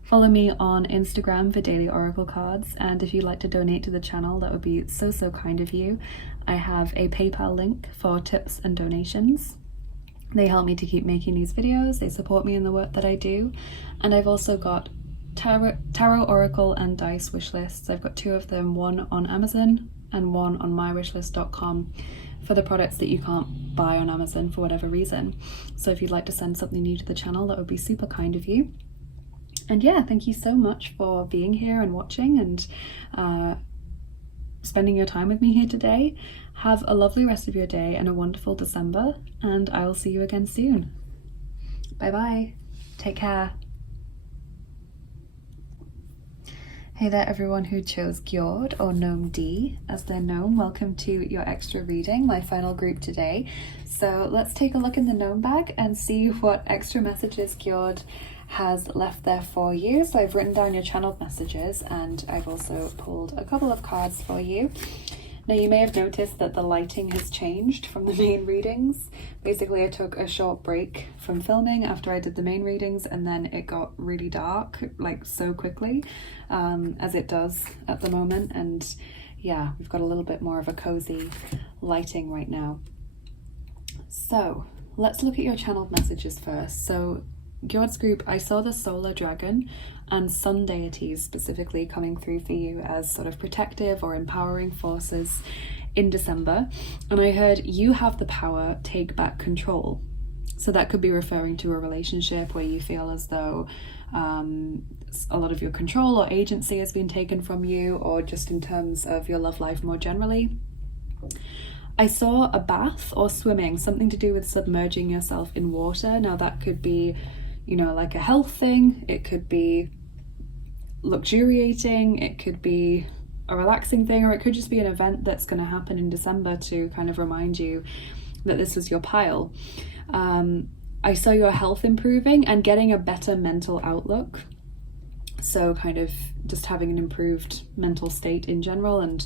Follow me on Instagram for daily oracle cards, and if you'd like to donate to the channel, that would be so kind of you. I have a PayPal link for tips and donations. They help me to keep making these videos, they support me in the work that I do, and I've also got tarot, oracle and dice wish lists. I've got two of them, one on Amazon and one on mywishlist.com for the products that you can't buy on Amazon for whatever reason. So if you'd like to send something new to the channel, that would be super kind of you. And yeah, thank you so much for being here and watching and spending your time with me here today. Have a lovely rest of your day and a wonderful December, and I will see you again soon. Bye bye. Take care. Hey there, everyone who chose Gjord or Gnome D as their gnome. Welcome to your extra reading, my final group today. So let's take a look in the gnome bag and see what extra messages Gjord has left there for you. So I've written down your channeled messages, and I've also pulled a couple of cards for you. Now you may have noticed that the lighting has changed from the main readings. Basically I took a short break from filming after I did the main readings, and then it got really dark like so quickly, as it does at the moment. And yeah, we've got a little bit more of a cozy lighting right now. So let's look at your channeled messages first. So Gjord's group, I saw the solar dragon and sun deities specifically coming through for you as sort of protective or empowering forces in December. And I heard you have the power, take back control. So that could be referring to a relationship where you feel as though a lot of your control or agency has been taken from you, or just in terms of your love life more generally. I saw a bath or swimming, something to do with submerging yourself in water. Now that could be, you know, like a health thing. It could be luxuriating. It could be a relaxing thing, or it could just be an event that's going to happen in December to kind of remind you that this was your pile. I saw your health improving and getting a better mental outlook. So kind of just having an improved mental state in general and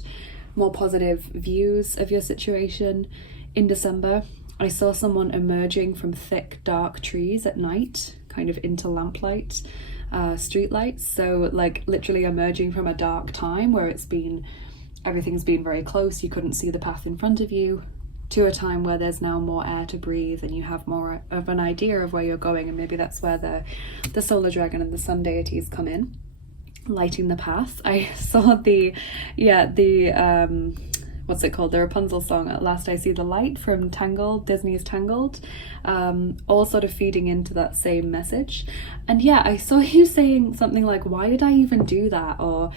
more positive views of your situation. In December, I saw someone emerging from thick, dark trees at night, kind of into lamplight, street lights. So like literally emerging from a dark time where everything's been very close, you couldn't see the path in front of you, to a time where there's now more air to breathe and you have more of an idea of where you're going. And maybe that's where the solar dragon and the sun deities come in, lighting the path. I saw the what's it called, the Rapunzel song, At Last I See the Light, from Tangled, Disney's Tangled, all sort of feeding into that same message. And yeah, I saw you saying something like, why did I even do that? Or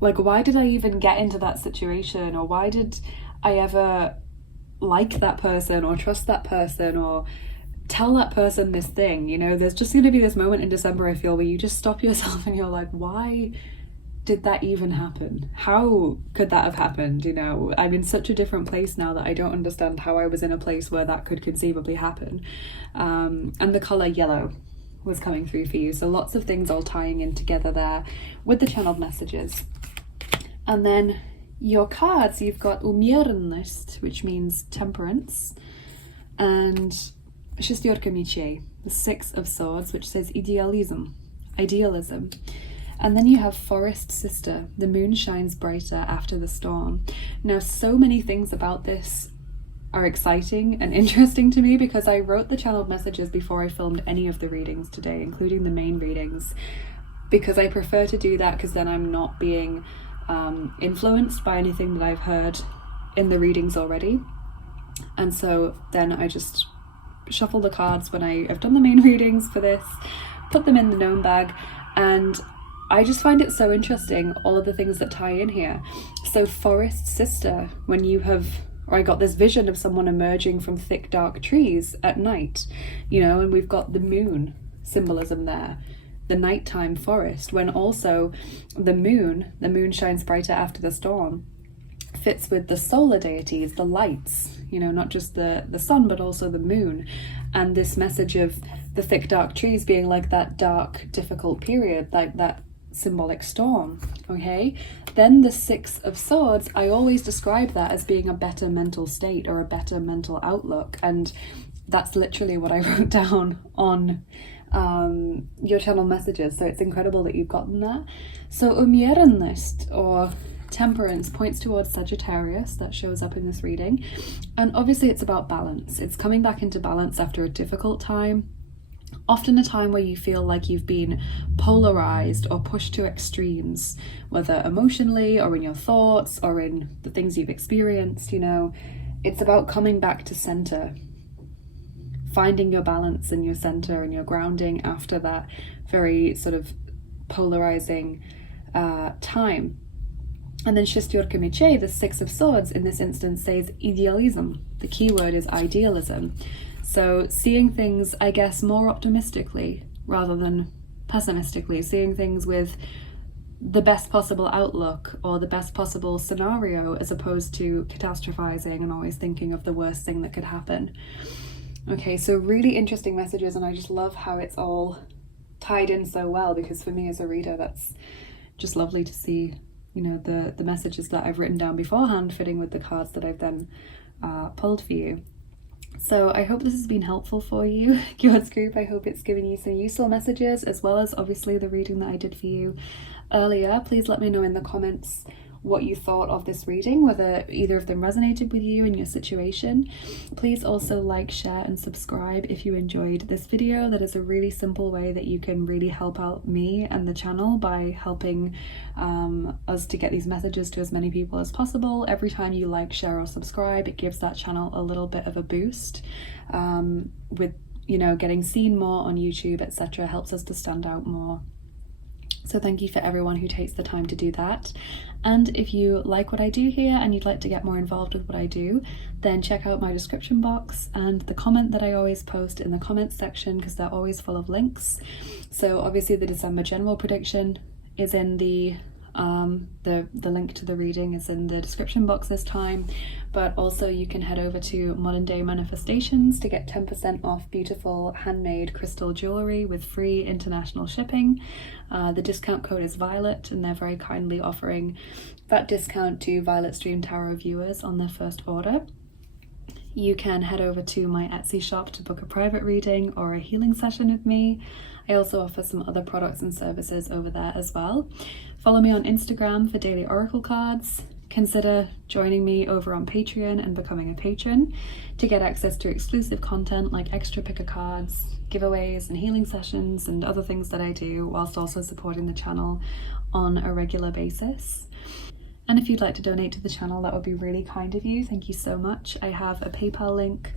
like, why did I even get into that situation? Or why did I ever like that person or trust that person or tell that person this thing? You know, there's just going to be this moment in December, I feel, where you just stop yourself and you're like, why did that even happen? How could that have happened? You know, I'm in such a different place now that I don't understand how I was in a place where that could conceivably happen. And the colour yellow was coming through for you. So lots of things all tying in together there with the channeled messages. And then your cards, you've got umierenность, which means temperance, and šestyorka, the Six of Swords, which says idealism. And then you have Forest Sister, the moon shines brighter after the storm. Now, so many things about this are exciting and interesting to me because I wrote the channeled messages before I filmed any of the readings today, including the main readings, because I prefer to do that because then I'm not being influenced by anything that I've heard in the readings already. And so then I just shuffle the cards when I have done the main readings for this, put them in the gnome bag, and I just find it so interesting, all of the things that tie in here. So Forest Sister, when you have, or I got this vision of someone emerging from thick dark trees at night, you know, and we've got the moon symbolism there, the nighttime forest, when also the moon shines brighter after the storm, fits with the solar deities, the lights, you know, not just the sun, but also the moon. And this message of the thick dark trees being like that dark, difficult period, like that symbolic storm. Okay, then the Six of Swords, I always describe that as being a better mental state or a better mental outlook, and that's literally what I wrote down on your channel messages. So it's incredible that you've gotten that. So umierenность, or temperance, points towards Sagittarius. That shows up in this reading, and obviously it's about balance. It's coming back into balance after a difficult time, often a time where you feel like you've been polarized or pushed to extremes, whether emotionally or in your thoughts or in the things you've experienced. You know, it's about coming back to center, finding your balance and your center and your grounding after that very sort of polarizing time. And then šestyorka, the Six of Swords, in this instance says idealism. The key word is idealism. So seeing things, I guess, more optimistically rather than pessimistically, seeing things with the best possible outlook or the best possible scenario, as opposed to catastrophizing and always thinking of the worst thing that could happen. Okay, so really interesting messages, and I just love how it's all tied in so well, because for me as a reader, that's just lovely to see, you know, the messages that I've written down beforehand fitting with the cards that I've then pulled for you. So I hope this has been helpful for you, Gjord's group. I hope it's given you some useful messages, as well as obviously the reading that I did for you earlier. Please let me know in the comments what you thought of this reading, whether either of them resonated with you in your situation. Please also like, share and subscribe if you enjoyed this video. That is a really simple way that you can really help out me and the channel by helping us to get these messages to as many people as possible. Every time you like, share or subscribe, it gives that channel a little bit of a boost with, you know, getting seen more on YouTube, etc. Helps us to stand out more. So thank you for everyone who takes the time to do that. And if you like what I do here and you'd like to get more involved with what I do, then check out my description box and the comment that I always post in the comments section, because they're always full of links. So obviously the December general prediction is in the The link to the reading is in the description box this time, but also you can head over to Modern Day Manifestations to get 10% off beautiful handmade crystal jewellery with free international shipping. The discount code is Violet, and they're very kindly offering that discount to Violet Stream Tarot viewers on their first order. You can head over to my Etsy shop to book a private reading or a healing session with me. I also offer some other products and services over there as well. Follow me on Instagram for daily oracle cards. Consider joining me over on Patreon and becoming a patron to get access to exclusive content like extra picker cards, giveaways and healing sessions and other things that I do, whilst also supporting the channel on a regular basis. And if you'd like to donate to the channel, that would be really kind of you. Thank you so much. I have a PayPal link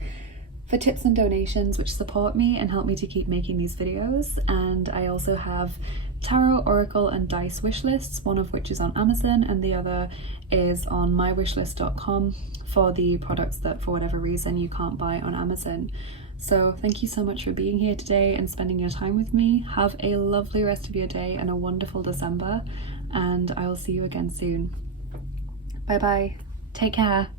for tips and donations which support me and help me to keep making these videos. And I also have tarot, oracle and dice wish lists, one of which is on Amazon and the other is on mywishlist.com for the products that for whatever reason you can't buy on Amazon. So thank you so much for being here today and spending your time with me. Have a lovely rest of your day and a wonderful December, and I will see you again soon. Bye bye. Take care.